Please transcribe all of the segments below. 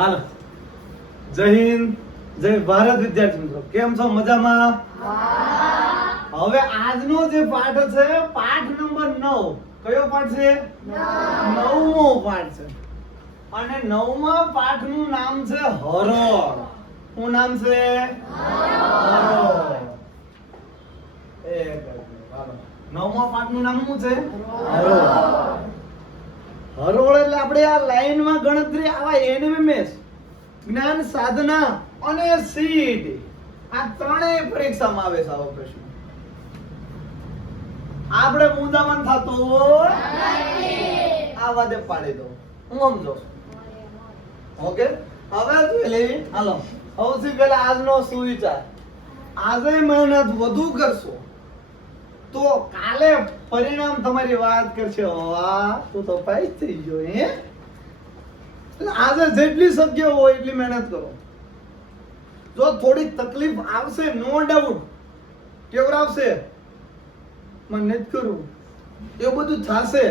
હાલો, જય હિન્દ, જય ભારત વિદ્યાર્થી મિત્રો. કેમ છો? મજામાં? હવે આજનો જે પાઠ છે પાઠ નંબર 9. કયો પાઠ છે? 9મો પાઠ છે. અને 9મા પાઠનું નામ છે હરોળ. શું નામ છે? હરોળ. હાલો, 9મા પાઠનું નામ શું છે? હરોળ. હરોળ એટલે આપણે આ લાઈનમાં ગણતરી આવા એનએમએસ, જ્ઞાન સાધના અને સીઈટી આ ત્રણેય પરીક્ષામાં આવે છે આવો પ્રશ્ન. આપણે મૂંઝામણ થતું આ વાદે પાડી દો, હું સમજો. ઓકે, હવે જોઈ લેવી. હાલો, સૌથી પહેલા આજનો સુવિચાર. આજે મહેનત વધુ કરશો તો કાલે પરિણામ તમારી વાત કરશે. વાહ, તું તો પાસ થઈ ગયો. હે, આજે જેટલી શક્ય હોય એટલી મહેનત કરો. જો થોડી તકલીફ આવશે, નો ડાઉટ, કેવું આવશે, મને નથી કરવું, એવું બધું થશે,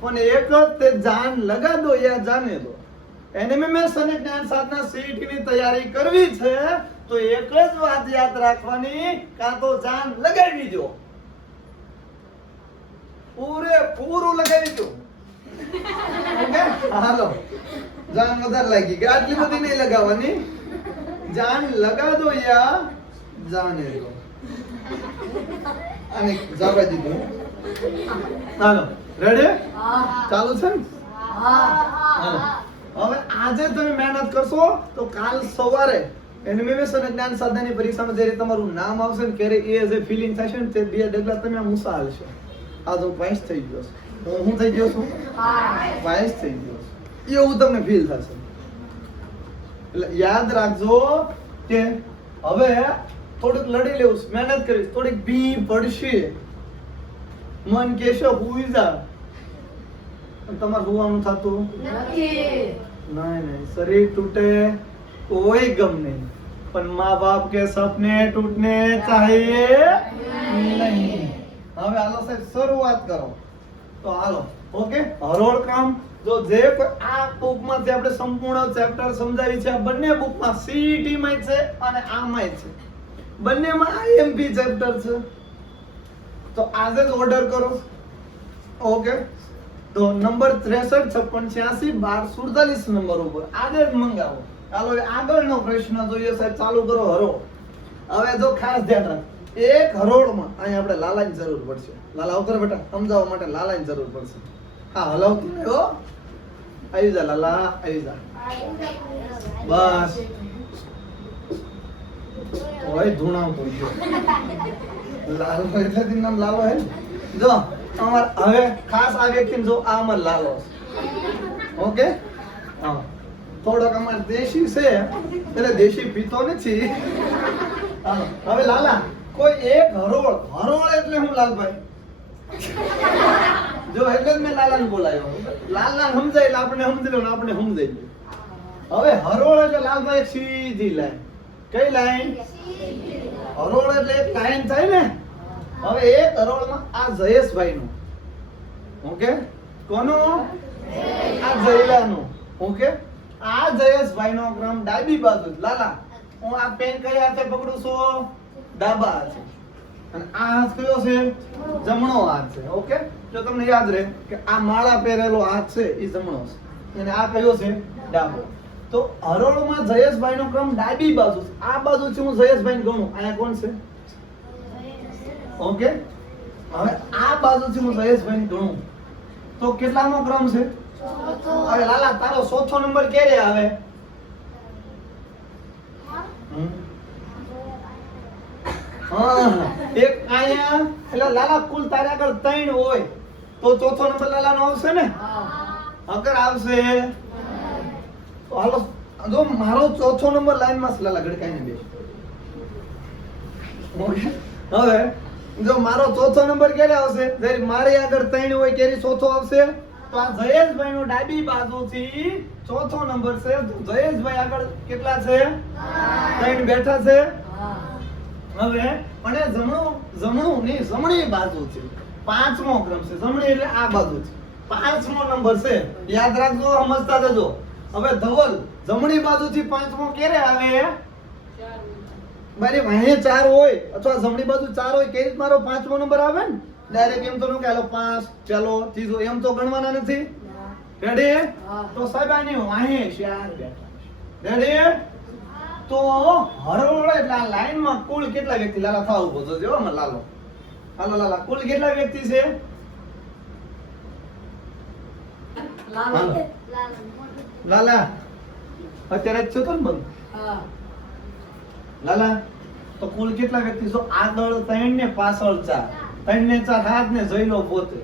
પણ એક જ તે જાન લગા દો યા જાને દો. એનએમએસ અને જ્ઞાન સાધના સીઈટી ની તૈયારી કરવી છે તો એક જ વાત યાદ રાખવાની, કાં તો જાન લગાવી દો, પૂરું લગાવી દો. ઓકે, હાલો, જાન વધારે લાગી કે આટલી બધી નહીં લગાવવાની, જાન લગા દો યા જાને દો. અને જવા દીધું. હાલો, રેડી? ચાલુ છે ને? હાલો, હવે આજે તમે મહેનત કરશો તો કાલ સવારે એનએમએસ અને જ્ઞાન સાધનાની પરીક્ષામાં જ્યારે તમારું નામ આવશે ને ત્યારે એ જે ફીલિંગ થશે ને તે બે ડગલા તમે મુસા હાલશો. આ તો પાસ થઈ ગયો છે, હું થઈ ગયો છું, પાસ થઈ ગયો છું, એવું તમને ફીલ થશે. એટલે યાદ રાખજો કે હવે થોડુંક લડી લેવું, મહેનત કરીશ, થોડીક ભી પડશે, મન કેશો હુઈ જા, તમારે હોવાનું થતું નથી. नहीं, शरीर टूटे कोई गम नहीं, पर माँ बाप के सपने टूटने चाहिए नहीं. હવે હાલો સાહેબ શરૂઆત કરો. તો હાલો, ઓકે, હરોળ ક્રમ. જો જે કોઈ આ બુકમાંથી આપણે સંપૂર્ણ ચેપ્ટર સમજાવી છે, આ બંને બુકમાં સીઈટી માં છે અને આમાં છે, બંનેમાં આઈએમપી ચેપ્ટર છે. તો આજે જ ઓર્ડર કરો. ઓકે, તો નંબર 63 56 86 12 47 નંબર ઉપર આજે જ મંગાવો. ચાલો આગળનો પ્રશ્ન જોઈએ સાહેબ. ચાલુ કરો હરોળ. હવે જો ખાસ ધ્યાન રાખ, એક હરોળમાં અહીં આપણે લાલાની જરૂર પડશે. લાલા ઉતર બેટા, સમજાવવા માટે લાલાની જરૂર પડશે. હા, હલાવતી નહીં હો. આવી જા લાલા, આવી જા, બસ. ઓય ધૂણાવતો ગયો લાલો, એટલે નામ લાલો હે. જો અમાર હવે ખાસ આ વ્યક્તિને જો આ અમાર લાલો. ઓકે, હા, થોડોક અમાર દેશી છે એટલે દેશી પીતો નથી. હાલો, હવે લાલા કોઈ એક હરોળ. હરોળ એટલે હું લાલભાઈ, જો એટલે જ મેં લાલાને બોલાયો. લાલા સમજાય એટલે આપણે સમજી લો ને આપણે સમજાઈ ગયું. હવે હરોળ એટલે લાલભાઈ એક સીધી લાઈન. કઈ લાઈન? હરોળ એટલે એક લાઈન થાય ને. હવે એક હરોળમાં આ જયેશભાઈ નું, ઓકે, કોનું? આ જયલાનું. ઓકે, આ જયેશભાઈ નો ક્રમ ડાબી બાજુ. લાલા, હું આ પેન કઈ હાથે પકડું છું? ડાબા હાથે. અને આ હાથ કયો છે? જમણો હાથ છે. ઓકે, જો તમને યાદ રહે કે આ માળા પહેરેલો હાથ છે એ જમણો છે અને આ કયો છે? ડાબો. તો હરોળમાં જયેશભાઈ નો ક્રમ ડાબી બાજુ છે. આ બાજુથી હું જયેશભાઈ ગણું, અહીંયા કોણ છે? ઓકે, હવે આ બાજુથી હું જયેશભાઈ ગણું તો કેટલાનો ક્રમ છે? હવે લાલા તારો ચોથો નંબર ક્યારે આવે? હા, એક અહીંયા. એટલે લાલા કુલ તારે આગળ 3 હોય તો ચોથો નંબર લાલાનો આવશે ને? અગર આવશે તો હાલો, જો મારો ચોથો નંબર લાઈનમાં છે લાલા, ગડકાઈને બેસ. હવે જો મારો ચોથો નંબર ક્યારે આવશે? જ્યારે મારી આગળ 3 હોય ત્યારે ચોથો આવશે. તો આ જયેશભાઈ નો ડાબી બાજુથી ચોથો નંબર છે. તો જયેશભાઈ આગળ કેટલા છે? 3 બેઠા છે. હવે અને જમણું નહીં, જમણી બાજુ છે, 5મો ક્રમ છે. જમણી એટલે આ બાજુ છે. પાંચમો નંબર છે, યાદ રાખજો, સમજતા જજો. હવે ધવલ જમણી બાજુથી પાંચમો ક્યારે આવે? મારી વાહે 4 હોય અથવા જમણી બાજુ 4 હોય, કે રીત મારો પાંચમો નંબર આવે ને? ડાયરેક્ટ એમ તો ન કે હાલો 5 ચાલો ત્રીજો એમ તો ગણવાના નથી. રેડી? તો સાહેબ આની વાહે 4 બેઠા. રેડી? તો હરોળ એટલે આ લાઈનમાં કુલ કેટલા વ્યક્તિ? લાલા થાવ ઉભો તો જો મને લાલો. હાલો લાલા, કુલ કેટલા વ્યક્તિ છે? લાલા અત્યારે જ છો તો ને બંધ. લાલા તો કુલ કેટલા વ્યક્તિ છો? આગળ 3 ને પાછળ 4, 3 ને 4 7 ને જઈનો પોતે.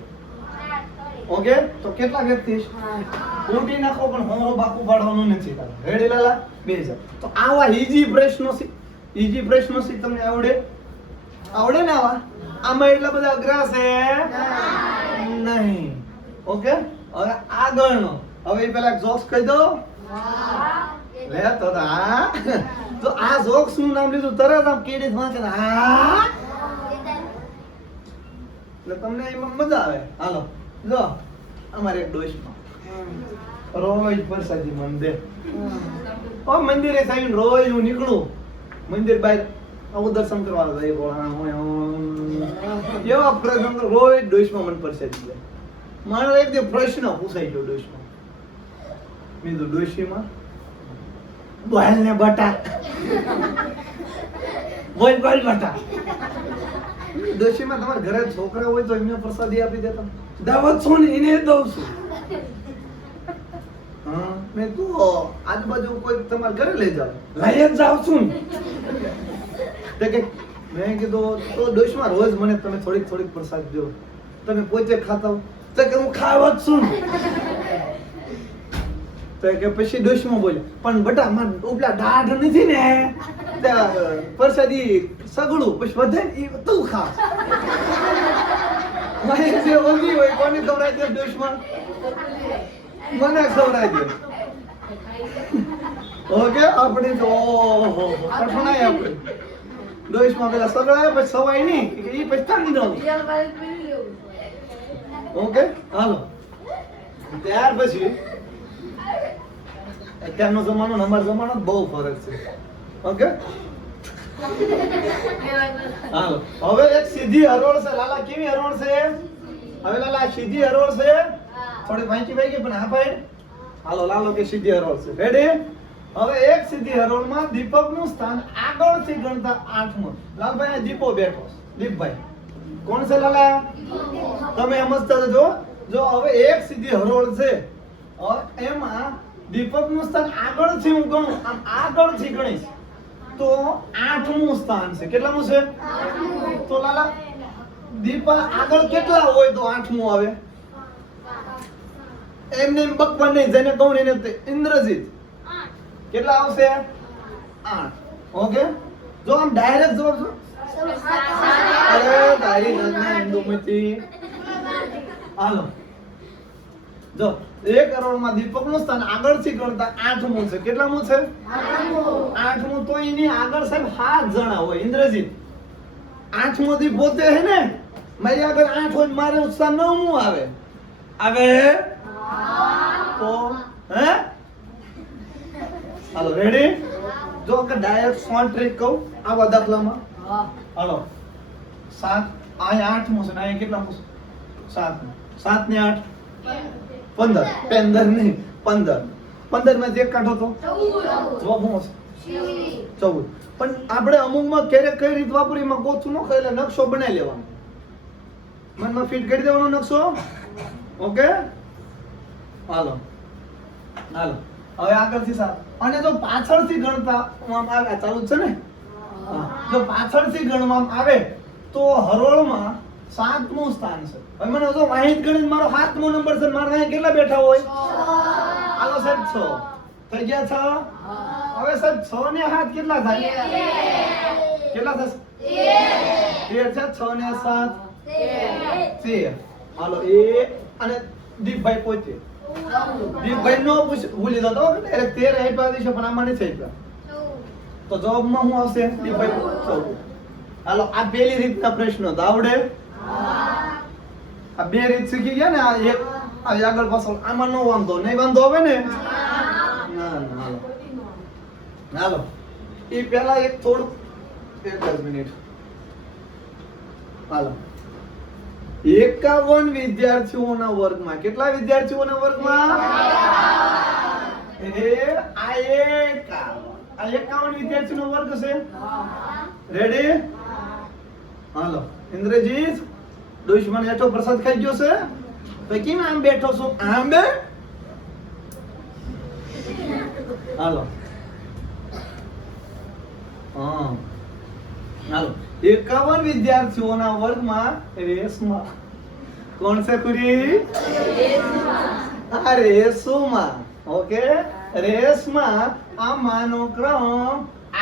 ઓકે, તો કેટલા વ્યક્તિ? ઉડી નાખો પણ હોરો બાકુ પાડવાનું નથી. રેડી લાલા? 2000. તો આવા ઈઝી પ્રશ્નો છે, ઈઝી પ્રશ્નો છે તમને આવડે? આવડે ને આવા? આમાં એટલા બધા અઘરા છે નહીં. ઓકે, હવે આગળનો. હવે પેલા જોક્સ કહી દો. લે તો હા, તો આ જોક્સ નું નામ લીધું તરત આમ કેડી વાંચે. હા, એટલે તમને એમાં મજા આવે. હાલો જો, અમારે એક ડોશમાં રોજ પ્રસાદી મંદિર, ઓ મંદિરે સાઈન રોજ હું નીકળું મંદિર બહાર આવું દર્શન કરવા જાય. બોલા એવા પ્રસંગ રોજ ડોશમાં મને પ્રસાદી જાય. મારો એક દી પ્રશ્ન પૂછાઈ ગયો ડોશમાં. મેં તો ડોશીમાં બોલ ને બટા, બોલ બોલ બટા. ડોશીમાં તમારા ઘરે છોકરા હોય તો એમને પ્રસાદી આપી દેતા? દાવત છું ને એને દઉં છું. હા, મેં તો આજુબાજુ કોઈ તમારા ઘરે લઈ જાવ, લઈ જ જાવ છું. તો કે મેં કીધું તો ડોશીમાં રોજ મને તમે થોડીક થોડીક પ્રસાદ દો, તમે પોતે ખાતા હો? તો કે હું ખાવ જ છું. તો કે પછી ડોશીમાં બોલ્યો, પણ બટા માર ઉપલા દાઢ નથી ને પ્રસાદી સગળું પછી વધે ઈ તું ખા. મને જે ઓગી હોય કોને ખવડાવી દે ડોશમાં? મને ખવડાવી દે. ઓકે, આપણે તો ઓહો કઠણાય આપણે ડોશમાં પેલા સગળાય પછી સવાય નહીં કે ઈ પછી તાંગી દઉં. ઓકે, હાલો. ત્યાર પછી અત્યારનો જમાનો ને અમારો જમાનો બહુ ફરક છે. ઓકે, હાલો. હવે એક સીધી હરોળ છે. લાલા કેવી હરોળ છે? હવે લાલા સીધી હરોળ છે, થોડી વાંચી વાઈ ગઈ પણ હા ભાઈ. હાલો લાલો કે સીધી હરોળ છે. રેડી? હવે એક સીધી હરોળમાં દીપકનું સ્થાન આગળથી ગણતા 8મું. લાલભાઈ આ દીપો બેઠો. દીપભાઈ કોણ છે લાલા? તમે સમજતા જજો. જો હવે એક સીધી હરોળ છે, એમાં દીપકનું સ્થાન આગળથી હું ગણું, આમ આગળથી ગણીશ તો 8મું સ્થાન છે. કેટલામું છે? 8મું. તો લાલા દીપા આગળ કેટલા હોય તો 8મું આવે? એમને એમ બકવાન નહીં, જેને કહું એને ઇન્દ્રજીત કેટલા આવશે? 8. ઓકે, જો આમ ડાયરેક્ટ જવાબ છો. અરે તારી નંદની ઇન્દુમતી. હાલો જો, 1 કરોડમાં દીપકનું સ્થાન આગળથી ગણતા 8મું છે. કેટલામું છે? 8મું. તો એની આગળ સાહેબ 7 જણા હોય. ઇન્દ્રજીત 8મો દી પોતે હે ને, મારી આગળ 8 હોય, મારે ઉત્સાહ 9મું આવે. આવે તો હે? હાલો રેડી? જો કે ડાયરેક્ટ શોર્ટ ટ્રીક કહું આવા દાખલામાં. હાલો 7 અહીંયા 8મું છે ને અહીંયા કેટલામું છે? 7. 7 ને 8 15. 15 નહીં 15. 15 માં એક કાઢો તો જવાબ શું હશે? 14. પણ આપણે અમુકમાં ક્યારેક કઈ રીત વાપરી માં ગોથું ન ખાય એટલે નકશો બનાવી લેવાનો, મનમાં ફિટ કરી દેવાનો નકશો. ઓકે, હાલો હાલો. હવે આગળથી 7 અને જો પાછળથી ગણતા આવે, ચાલુ છે ને? જો પાછળથી ગણવામાં આવે તો હરોળમાં 7મું સ્થાન છે. હવે મને જો માહિત ગણિત મારો 7મો નંબર છે, મારા અહીં કેટલા બેઠા હોય? હાલો સાહેબ 6 થઈ ગયા 6. હવે સાહેબ 6 ને 7 કેટલા થાય? કેટલા થશે? 13 છે. 6 ને 7 13. હાલો એ અને દીપભાઈ પોતે. દીપભાઈ નો ભૂલી જતો ડાયરેક્ટ 13 આપ્યા દેશે પણ આમાં નથી આપ્યા. તો જવાબમાં શું આવશે? દીપભાઈ 14. હાલો આ પેલી રીતના પ્રશ્નો તો આવડે? આ બે રીત શીખી ગયા ને, આ એક આવી આગળ પાછળ આમાં નો વાંધો નહીં વાંધો આવે ને ના ના હાલો એ પહેલા એક થોડું એક જ મિનિટ હાલો 51 વિદ્યાર્થીઓના વર્ગમાં કેટલા વિદ્યાર્થીઓના વર્ગમાં એ આ 51 વિદ્યાર્થીઓનો વર્ગ છે રેડી હાલો ઇન્દ્રજીત દુશ્મન હેઠો પ્રસાદ ખાઈ ગયો છે તો કેમ આમ બેઠો છો આમ બે હાલો હા હાલો 51 વિદ્યાર્થીઓના વર્ગમાં રેસમાં કોણ છે કુરી આ રેસુમાં ઓકે રેસમાં આ માનો ક્રમ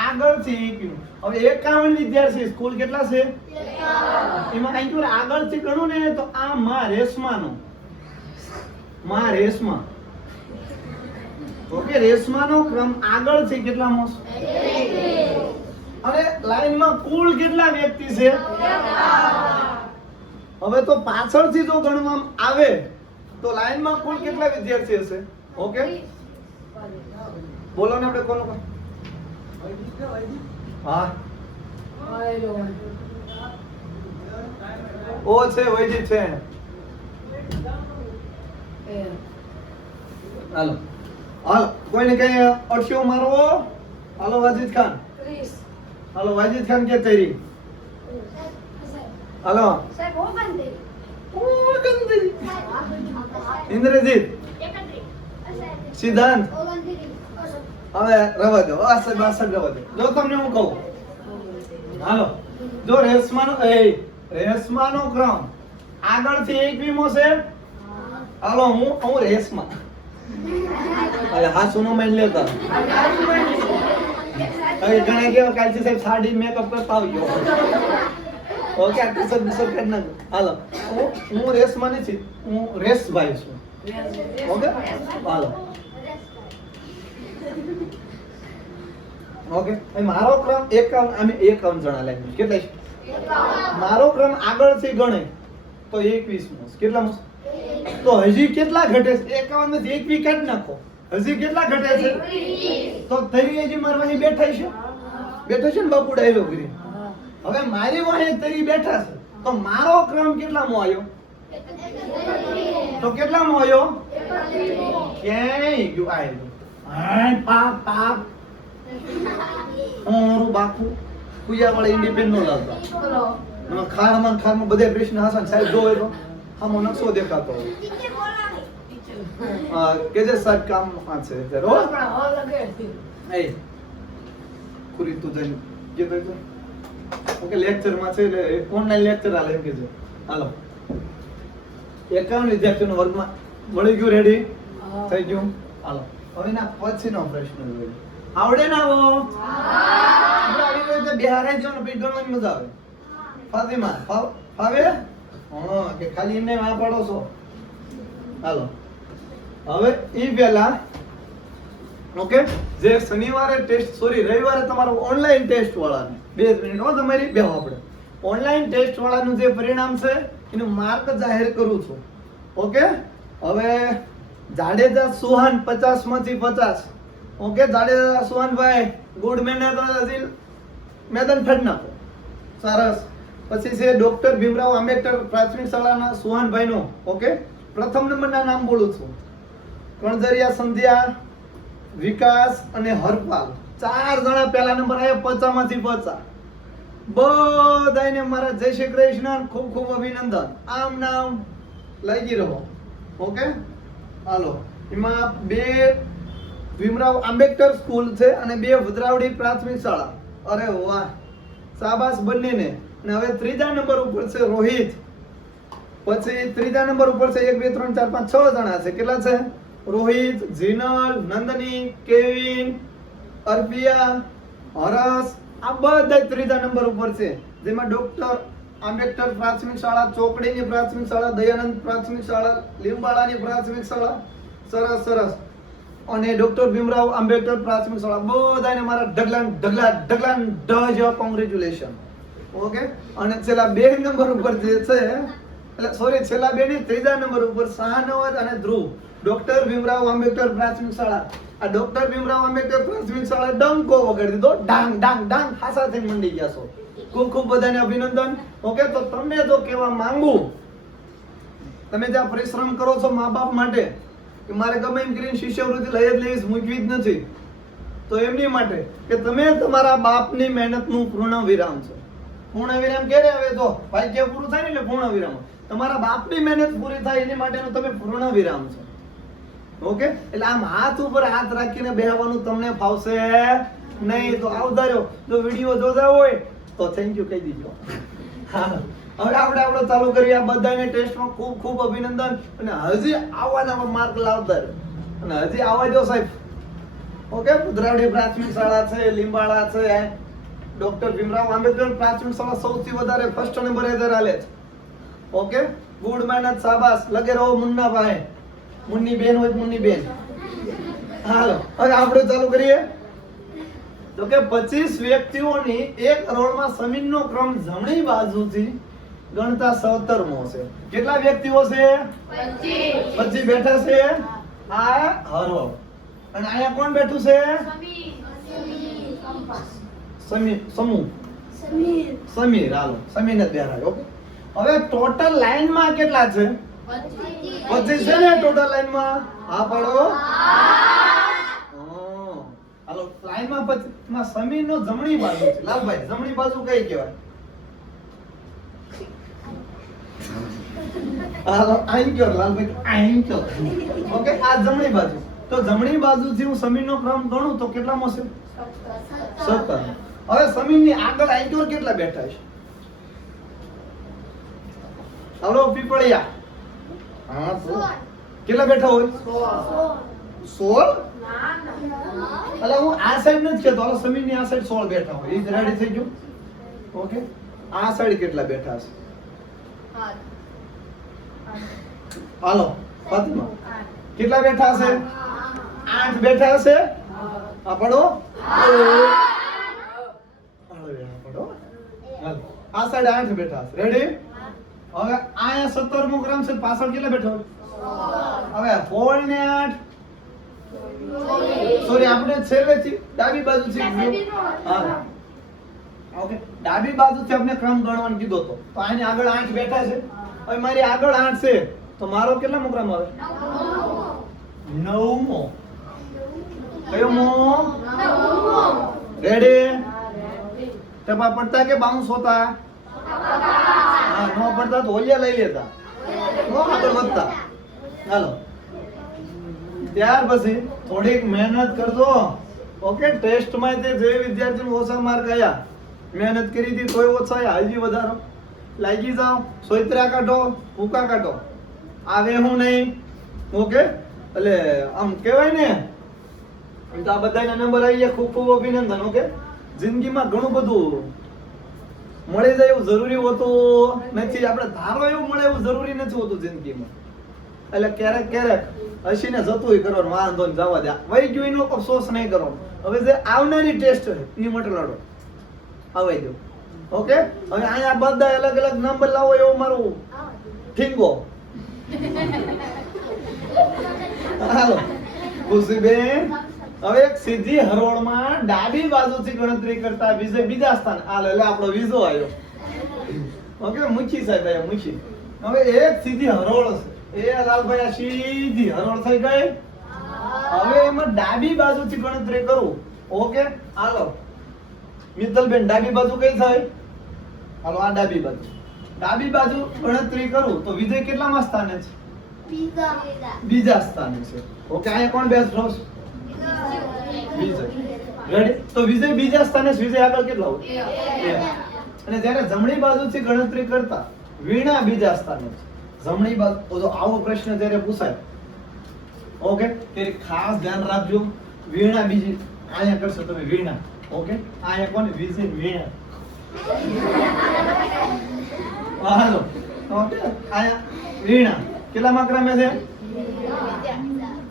આગળથી હવે 51 વિદ્યાર્થી સ્કૂલ કેટલા છે એમાં અહીં આગળથી ગણું ને તો આ માં રેસમાનો ઓકે રેસમાનો ક્રમ આગળથી કેટલામો અને લાઈનમાં કુલ કેટલા વ્યક્તિ છે હવે તો પાછળથી જો ગણવામાં આવે તો લાઈનમાં કુલ કેટલા વિદ્યાર્થી હશે ઓકે બોલો ને આપણે કોનો હા ઓ છે વૈજી છે હાલો હાલો કોઈને કઈ અટક્યો મારવો હાલો વાજીદ ખાન હાલો વાજીદ ખાન કે તેરી હાલો સાહેબ ઓ ગંદી ઇન્દ્રજીત સિદ્ધાંત ઓ ગંદી હવે રવા દો આ સબ રવા દો જો તમને હું કહું હાલો જો રેસમાનો ક્રમ આગળથી 21મો છે હાલો હું રેસમાં અરે હા સુનો મેન લેતા હવે ઘણા કેવા કાલથી સાહેબ સાડી મેકઅપ કરતા આવ્યો ઓકે આ કસર બસર કરી નાખો હાલો હું રેસમાં નથી હું રેસભાઈ છું ઓકે હાલો ઓકે મારો ક્રમ 51 અમે 51 જણા લાગ્યું કેટલા છે મારો ક્રમ આગળથી ગણે તો 21મો કેટલામો તો હજી કેટલા ઘટે છે 51 માંથી 21 કાઢી નાખો હજી કેટલા ઘટે છે તો તરી હજી મારા અહીં બેઠા છે ને બાપુ ડાયલો કરી હવે મારી વાહે તરી બેઠા છે તો મારો ક્રમ કેટલામો આવ્યો તો કેટલામો આવ્યો ક્યાંય ગયો આવ્યો હા પાપ પાપ ઓરું બાપુ પૂજા વાળા ઇન્ડિપેન્ડન્ટ નો લાગતા ખારમાં બધે કૃષ્ણ હાસન સાહેબ જોવે તો આમો નકશો દેખાતો કે જે સાહેબ કામ છે રોજ એ ખુરી તું જઈને કે તો ઓકે લેક્ચર માં છે એટલે ઓનલાઈન લેક્ચર આલે એમ કે છે હાલો 51 વિદ્યાર્થીઓનો વર્ગમાં મળી ગયું રેડી થઈ ગયું હાલો હવે ના પછીનો પ્રશ્ન જોઈએ આવડે ના આવો આપણે આવી રીતે બિહારે જો ને પછી ગણવાની મજા આવે ફાતિમા ફાવે હા કે ખાલી એમને આ પાડો છો હાલો હવે ઈ પહેલા ઓકે જે શનિવારે રવિવારે તમારો ઓનલાઈન ટેસ્ટ વાળાને 2 મિનિટ હો તમારી બેહો આપણે ઓનલાઈન ટેસ્ટ વાળાનું જે પરિણામ છે એનું માર્ક જાહેર કરું છું ઓકે હવે જાડેજા સુહાન 50 માંથી 50 ઓકે જાડેજા સુહાનભાઈ ગુડ મહેનત હજી મેદાન ફેડ નાખો સરસ પછી છે ડોક્ટર ભીમરાવ આંબેડકર પ્રાથમિક શાળાના સુહાનભાઈ નો ઓકે પ્રથમ નંબરના નામ બોલું છું કણજરિયા સંધ્યા વિકાસ અને હરપાલ 4 જણા પહેલા નંબર આવ્યો 50 માંથી 50 બધાને મારા જય શ્રી કૃષ્ણ ખૂબ ખૂબ અભિનંદન આમ નામ લાગી રહો ઓકે હાલો એમાં 2 ભીમરાવ આંબેડકર સ્કૂલ છે અને 2 ભદ્રાવડી પ્રાથમિક શાળા અરે વાહ શાબાશ બંનેને અને હવે ત્રીજા નંબર ઉપર છે રોહિત પછી ત્રીજા નંબર ઉપર છે 1 2 3 4 5 6 જણા છે કેટલા છે રોહિત જીનલ નંદની કેવિન અર્પિયા હરસ આ બધા ત્રીજા નંબર ઉપર છે જેમાં ડોક્ટર આંબેડકર પ્રાથમિક શાળા ચોકડીની પ્રાથમિક શાળા દયાનંદ પ્રાથમિક શાળા લીંબાળાની પ્રાથમિક શાળા સરસ સરસ અને ડોક્ટર ભીમરાવ આંબેડકર પ્રાથમિક શાળા બધાને મારા ઢગલા ડહ જેવા કોંગ્રેચ્યુલેશન ઓકે અને છેલ્લા 2 નંબર ઉપર જે છે એટલે સોરી છેલ્લા બે ની ત્રીજા નંબર ઉપર સહાનવત અને ધ્રુવ ડોક્ટર ભીમરાવ આંબેડકર પ્રાથમિક શાળા. આ ડોક્ટર ભીમરાવ આંબેડકર પ્રાથમિક શાળા ડંકો વગાડી દીધો, ડાંગ ડાંગ ડાંગ હાસા થઈને મંડી ગયા છો. ખૂબ ખૂબ બધાને અભિનંદન. ઓકે, તો તમને તો કહેવા માંગુ, તમે જ્યાં પરિશ્રમ કરો છો મા બાપ માટે કે મારે ગમે એમ કરીને શિષ્યવૃત્તિ લઈ જ લઈશ, મૂકવી જ નથી, તો એમની માટે કે તમે તમારા બાપની મહેનતનું પૂર્ણ વિરામ છે. પૂર્ણ વિરામ ક્યારે આવે? તો ભાગ્ય પૂરું થાય ને એટલે પૂર્ણ વિરામ. તમારા બાપની મહેનત પૂરી થાય એની માટેનું તમે પૂર્ણ વિરામ છે. ઓકે, એટલે આમ હાથ ઉપર હાથ રાખીને બેહવાનું તમને ફાવશે નહીં. તો આવધાર્યો જો વિડીયો જોતા હોય તો થેન્ક યુ કહી દીજો. હા, હવે આપણે આપણો ચાલુ કરીએ. આ બધાને ટેસ્ટમાં ખૂબ ખૂબ અભિનંદન. અને હજી આવવાના માર્ક લાવતા અને હજી આવવા દો સાહેબ. ઓકે, પુધરાવડી પ્રાથમિક શાળા છે, લીંબાળા છે, ડોક્ટર ભીમરાવ આંબેડકર પ્રાથમિક શાળા સૌથી વધારે ફર્સ્ટ નંબરે હાલે છે. ઓકે, ગુડ મહેનત, શાબાશ. લગે રહો મુન્નાભાઈ. મુન્ની બેન હોય મુન્ની બેન. હાલો, હવે આપણે ચાલુ કરીએ. તો કે 25 વ્યક્તિઓની એક હરોળમાં સમીનનો ક્રમ જમણી બાજુથી ગણતા 17મો છે. કેટલા વ્યક્તિઓ છે? 25 બેઠા છે. આ હરોળ. અને અહીંયા કોણ બેઠું છે? સમૂહ. સમીર. હાલો, સમીર ને બેહાડો. ઓકે, હવે ટોટલ લાઈનમાં કેટલા છે? 25 છે ને ટોટલ લાઈનમાં? હા પાડો. હાલો, લાઈનમાં 25 માં સમીર નો જમણી બાજુ છે. લાલભાઈ, જમણી બાજુ કઈ કહેવાય? હાલો, આઈ કયો લાલભાઈ, આઈ કયો. ઓકે, આ જમણી બાજુ. તો જમણી બાજુથી હું સમીરનો ક્રમ ગણું તો કેટલામો છે? 17. હવે સમીરની આગળ આઈક્યોર કેટલા બેઠા છે? હાલો પીપળિયા. હા, કેટલા બેઠા હોય? 16. એટલે હું આ સાઈડ નથી કહેતો, હાલો સમીરની આ સાઈડ 16 બેઠા હોય. ઈ રેડી થઈ ગયું. ઓકે, આ સાઈડ કેટલા બેઠા છે? હાલો ફાતિમા, કેટલા બેઠા છે? 8 બેઠા છે. આ પડો. આ સાઈડ 8 બેઠા છે. રેડી? હવે આયા 17મો ક્રમ છે, પાછળ કેટલા બેઠા હોય? હવે 4 ને 8. સોરી, આપણે છેલ્લેથી ડાબી બાજુથી. હા, ઓકે, ડાબી બાજુથી આપણે ક્રમ ગણવાનું કીધો તો આની આગળ 8 બેઠા છે. હવે મારી આગળ 8 છે તો મારો કેટલામો ક્રમ આવે? 9મો. કયો મો? 9મો. રેડી? ટપા પડતા કે બાઉન્સ હોતા? હા, નો પડતા તો ઓલિયા લઈ લેતા, નો આગળ વધતા. હાલો, ત્યાર પછી થોડીક મહેનત કરજો. ઓકે, ટેસ્ટમાં તે જે વિદ્યાર્થીને ઓછા માર્ક આવ્યા, મહેનત કરી હતી તોય ઓછા આવ્યા, હજી વધારો. લાગી જાઓ, સોયત્રા કાઢો, ભૂકા કાઢો, આવે હું નહીં. ઓકે, એટલે આમ કહેવાય ને, તો આ બધાના નંબર આવી ગયા. ખૂબ ખૂબ અભિનંદન. ઓકે, જિંદગીમાં ઘણું બધું મળી જાય એવું જરૂરી હોતું નથી. આપણે ધારો એવું મળે એવું જરૂરી નથી હોતું જિંદગીમાં. એટલે ક્યારેક ક્યારેક હસીને જતું કરવાનું, વાંધો ને જવા દે, વહી ગયું એનો અફસોસ નહીં કરવાનો. હવે જે આવનારી ટેસ્ટ છે એની માટે લડો, આવાઈ દો. ઓકે, હવે અહીંયા બધા અલગ અલગ નંબર લાવો એવું મારું ઠીંગો. હાલો ખુશીબેન, હવે એક સીધી હરોળમાં ડાબી બાજુથી ગણતરી કરતા વિજય બીજા સ્થાન. હાલ, એટલે આપણો વિજો આવ્યો. ઓકે, મુખી સાહેબ આયા, મુખી. હવે એક સીધી હરોળ છે. એ લાલભાઈ, આ સીધી હરોળ થઈ ગઈ. હવે એમાં ડાબી બાજુથી ગણતરી કરું. ઓકે, હાલો મિત્તલબેન, ડાબી બાજુ કઈ થાય? હાલો, આ ડાબી બાજુ. ડાબી બાજુ ગણતરી કરું તો વિજય કેટલામાં સ્થાને છે? બીજા સ્થાને છે. ઓકે, અહીંયા કોણ બેસરો છે? વિજય. રેડી? તો વિજય બીજા સ્થાને, વિજય આગળ કેટલા હોય? અને જ્યારે જમણી બાજુથી ગણતરી કરતા વીણા બીજા સ્થાને છે. જમણી બાજુ તો આવો પ્રશ્ન જ્યારે પૂછાય, ઓકે, ત્યારે ખાસ ધ્યાન રાખજો. વીણા બીજી અહીંયા કરશો તમે, વીણા. ઓકે, અહીંયા કોને? વિજય વીણા. હાલો, ઓકે, અહીંયા વીણા કેટલામાં ક્રમે છે?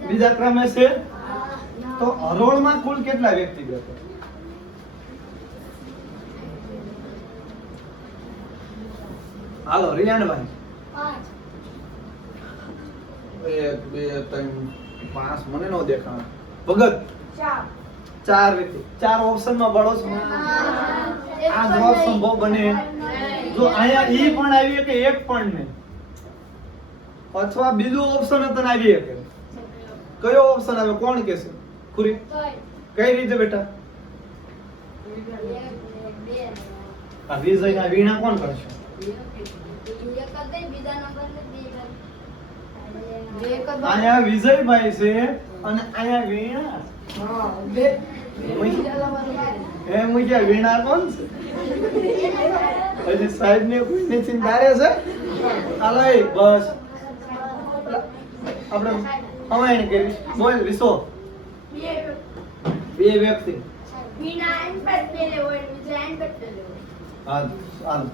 બીજા ક્રમે છે. તો હરોળમાં કુલ કેટલા વ્યક્તિ બેઠા? હાલો રિયાનભાઈ, 1 2 3 5 મને નો દેખાણ. ભગત 4 વ્યક્તિ 4 ઓપ્શન માં બળો છો. આ જવાબ સંભવ બને જો અહીંયા ઈ પણ આવી કે એક પણ ને અથવા બીજું ઓપ્શન તને આવી કે કયો ઓપ્શન આવે કોણ કહેશે? ખુરી કઈ રીતે બેટા? આ વિજય ના વીણા કોણ કરશે? અહીંયા વિજયભાઈ છે અને અહીંયા વીણા. એમ મૂક્યા વીણા કોણ છે? હજી સાહેબ ને કોઈ ની ચિંતા રહે છે? હાલો એ બસ આપણે હવાઈ કરી બોલ વિસો. બે વ્યક્તિ હાલ હાલ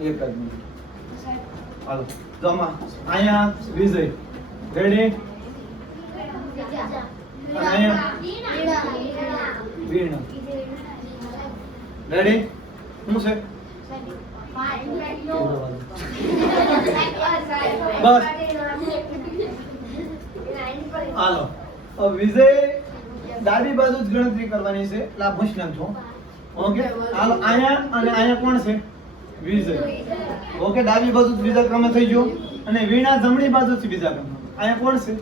એક જ મિનિટ હાલો જમા. અહીંયા વિજય રેડી અને અહીંયા વીણા રેડી. શું છે? બસ હાલો વિજય ડાબી બાજુ જ ગણતરી કરવાની છે એટલે આ પૂછ નાખજો. ઓકે હાલો અહીંયા અને અહીંયા કોણ છે? વિજય. ઓકે ડાબી બાજુ બીજા ક્રમે થઈ ગયો અને વીણા જમણી બાજુથી બીજા ક્રમે. અહીંયા કોણ છે?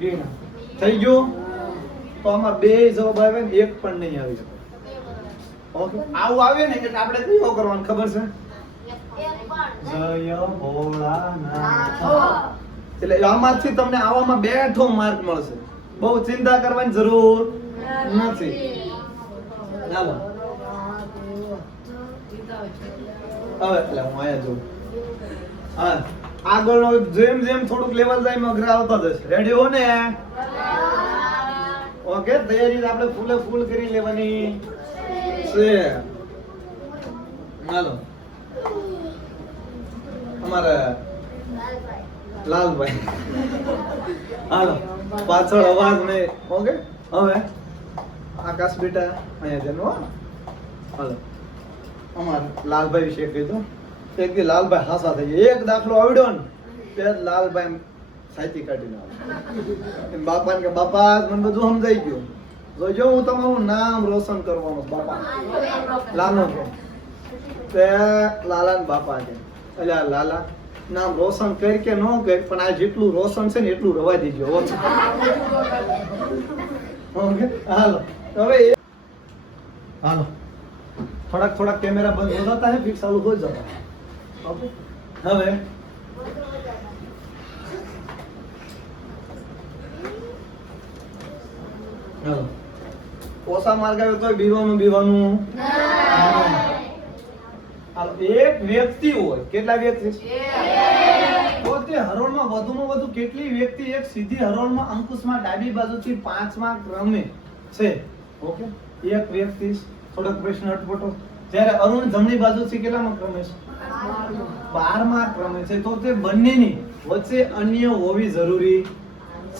વીણા થઈ ગયો. તો આમાં બે જવાબ આવે ને એક પણ નહીં આવી શકે. ઓકે આવું આવે ને એટલે આપણે કયો કરવાનું ખબર છે? જય ભોળાનાથ. એટલે આમાંથી તમને આવામાં બેઠો માર્ક મળશે. બહુ ચિંતા કરવાની જરૂર નથી. ચાલો હવે એટલે હું આયા જોઉં. હા આગળનો જેમ જેમ થોડુંક લેવલ જાય અઘરા આવતા જશે. રેડી હો ને? ઓકે તૈયારી આપણે ફૂલે ફૂલ કરી લેવાની છે. હાલો અમારા લાલભાઈ હાલો પાછળ અવાજ નહીં. ઓકે હવે આકાશ બેટા અહીંયા જનો. હાલો અમારા લાલભાઈ વિશે કીધું એક દી લાલભાઈ હાસા થઈ ગયા. એક દાખલો આવડ્યો ને તે લાલભાઈ સાચી કાઢી નાખ્યો. બાપાને કે બાપા મને બધું સમજાઈ ગયું. જોજો હું તમારું નામ રોશન કરવાનું બાપા. લાલો કે તે લાલા ને બાપા કે અલ્યા લાલા નામ રોશન કરી કે ન કરી પણ આ જેટલું રોશન છે ને એટલું રવા દીજો. ઓકે હાલો હવે હાલો થોડાક થોડાક કેમેરા બંધ हो जाता है फिर चालू हो जाता है. ओके હવે હાલો ઓછા માર્ક આવે તો બીવાનું હાલો એક વ્યક્તિ હોય. કેટલા વ્યક્તિ? તો તે હરોળમાં વધુમાં વધુ કેટલી વ્યક્તિ એક સીધી હરોળમાં અંકુશમાં ડાબી બાજુથી 5મા ક્રમે છે? ઓકે એક વ્યક્તિ. થોડોક પ્રશ્ન અટપટો. જ્યારે અરુણ જમણી બાજુથી કેટલામાં ક્રમે છે? 12મા ક્રમે છે. તો તે બંનેની વચ્ચે અન્ય હોવી જરૂરી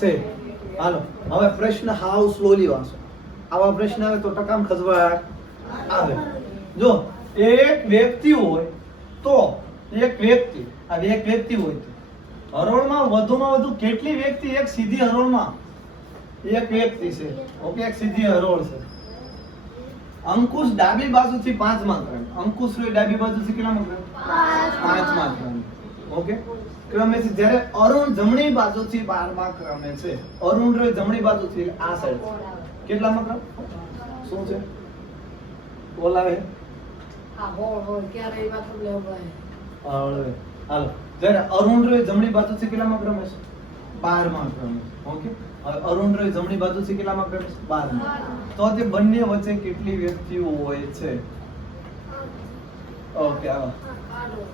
છે. હાલો હવે પ્રશ્ન હાવ સ્લોલી વાંચો. આવા પ્રશ્ન આવે તો ટકામ ખજવાટ આવે. જો એક વ્યક્તિ હોય તો એક વ્યક્તિ આ એક વ્યક્તિ હોય તો હરોળમાં વધુમાં વધુ કેટલી વ્યક્તિ એક સીધી હરોળમાં? એક વ્યક્તિ છે. ઓકે એક સીધી હરોળ છે. અંકુશ ડાબી બાજુથી 5મા ક્રમે. અંકુશ રે ડાબી બાજુથી કેટલામાં ક્રમે? 5મા ક્રમે. ઓકે ક્રમે છે. જ્યારે અરુણ જમણી બાજુથી 12મા ક્રમે છે. અરુણ રે જમણી બાજુથી આ સાઈડ કેટલામાં ક્રમ? શું છે? બોલાવે હાલો જ્યારે અરુણ રે જમણી બાજુથી કેટલામાં ક્રમે છે? 12મા ક્રમે. ઓકે અરુણ રે જમણી બાજુથી કેટલામાં ક્રમે છે? 12મા. તો તે બંને વચ્ચે કેટલી વ્યક્તિઓ હોય છે? ઓકે આવો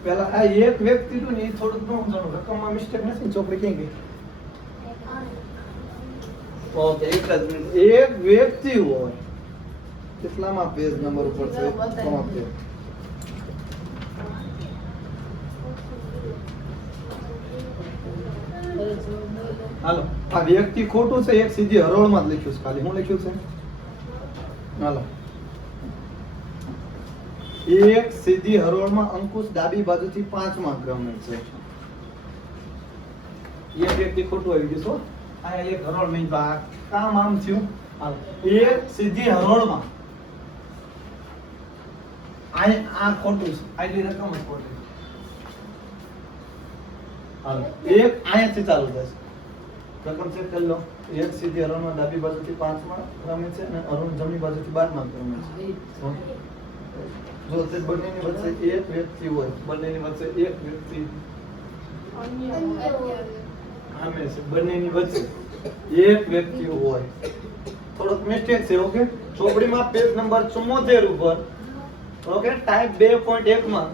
પહેલા આ એક વ્યક્તિ નું ને થોડુંક નું સમજવાનું. રકમમાં મિસ્ટેક નથી. ચોપડી ક્યાં ગઈ? ઓકે એક જ મિનિટ. એક વ્યક્તિ હોય કેટલામાં પેજ નંબર ઉપર છે? ઓકે હાલો આ વ્યક્તિ ખોટું છે. એક સીધી હરોળમાં જ લખ્યું છે. ખાલી હું લખ્યું છે? હાલો એક સીધી હરોળમાં અંકુશ ડાબી બાજુથી 5મા ક્રમે છે. એક વ્યક્તિ ખોટું આવી ગયું છો. આ એક હરોળ મેં કામ આમ થયું. એક સીધી હરોળમાં આ ખોટું છે. આટલી રકમ જ ખોટી. હાલો એક અહીંયાથી ચાલુ થશે. રકમ ચેક કરી લો. એક સીધી હરોળમાં ડાબી બાજુથી 5મા ક્રમે છે અને અરુણ જમણી બાજુથી 12મા ક્રમે છે. જો તે બંનેની વચ્ચે એક વ્યક્તિ હોય, બંનેની વચ્ચે એક વ્યક્તિ આમે છે, બંનેની વચ્ચે એક વ્યક્તિ હોય. થોડોક મિસ્ટેક છે. ઓકે, ચોપડીમાં પેજ નંબર 74 ઉપર ઓકે ટાઈપ 2.1 માં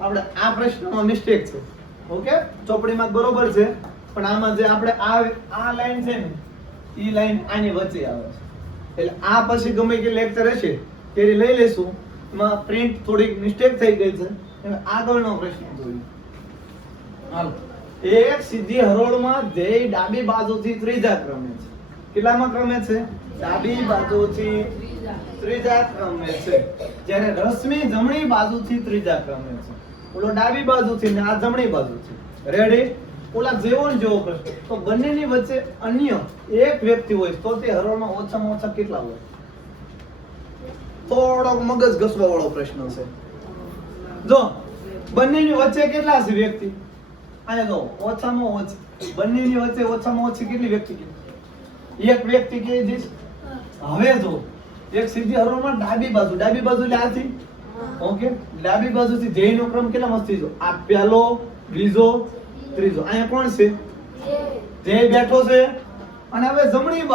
આપણે આ પ્રશ્નમાં મિસ્ટેક છે. ઓકે, ચોપડીમાં બરોબર છે પણ આમાં જે આપણે આ લાઈન છે ને ઈ લાઈન આની વચ્ચે આવે છે. એટલે આ પછી ગમે કે લેક્ચર હશે તેરી લઈ લેશું. એમાં પ્રિન્ટ થોડીક મિસ્ટેક થઈ ગઈ છે. હવે આગળનો પ્રશ્ન જોઈએ. હાલો, એક સીધી હરોળમાં ધ્યેય ડાબી બાજુથી ત્રીજા ક્રમે છે. કેટલામાં ક્રમે છે? ડાબી બાજુથી ત્રીજા ક્રમે છે. જ્યારે રશ્મિ જમણી બાજુથી ત્રીજા ક્રમે છે. ઓલો ડાબી બાજુથી ને આ જમણી બાજુથી. રેડી? ઓલા જેવો ને જેવો પ્રશ્ન. તો બંનેની વચ્ચે અન્ય એક વ્યક્તિ હોય તો તે હરોળમાં ઓછામાં ઓછા કેટલા હોય? થોડોક મગજ ઘસવા વાળો પ્રશ્ન છે. જો બંનેની વચ્ચે કેટલા છે વ્યક્તિ? આને જો ઓછામાં ઓછી બંનેની વચ્ચે ઓછામાં ઓછી કેટલી વ્યક્તિ કે? એક વ્યક્તિ કે દીસ. હવે જો એક સીધી હરોળમાં ડાબી બાજુ એટલે આથી ઓકે ડાબી બાજુથી ધ્યેયનો ક્રમ કેટલા મસ્તી જો આ પહેલો, બીજો, ત્રીજો. અહીંયા કોણ છે? ધ્યેય બેઠો છે. અને હવે જમણી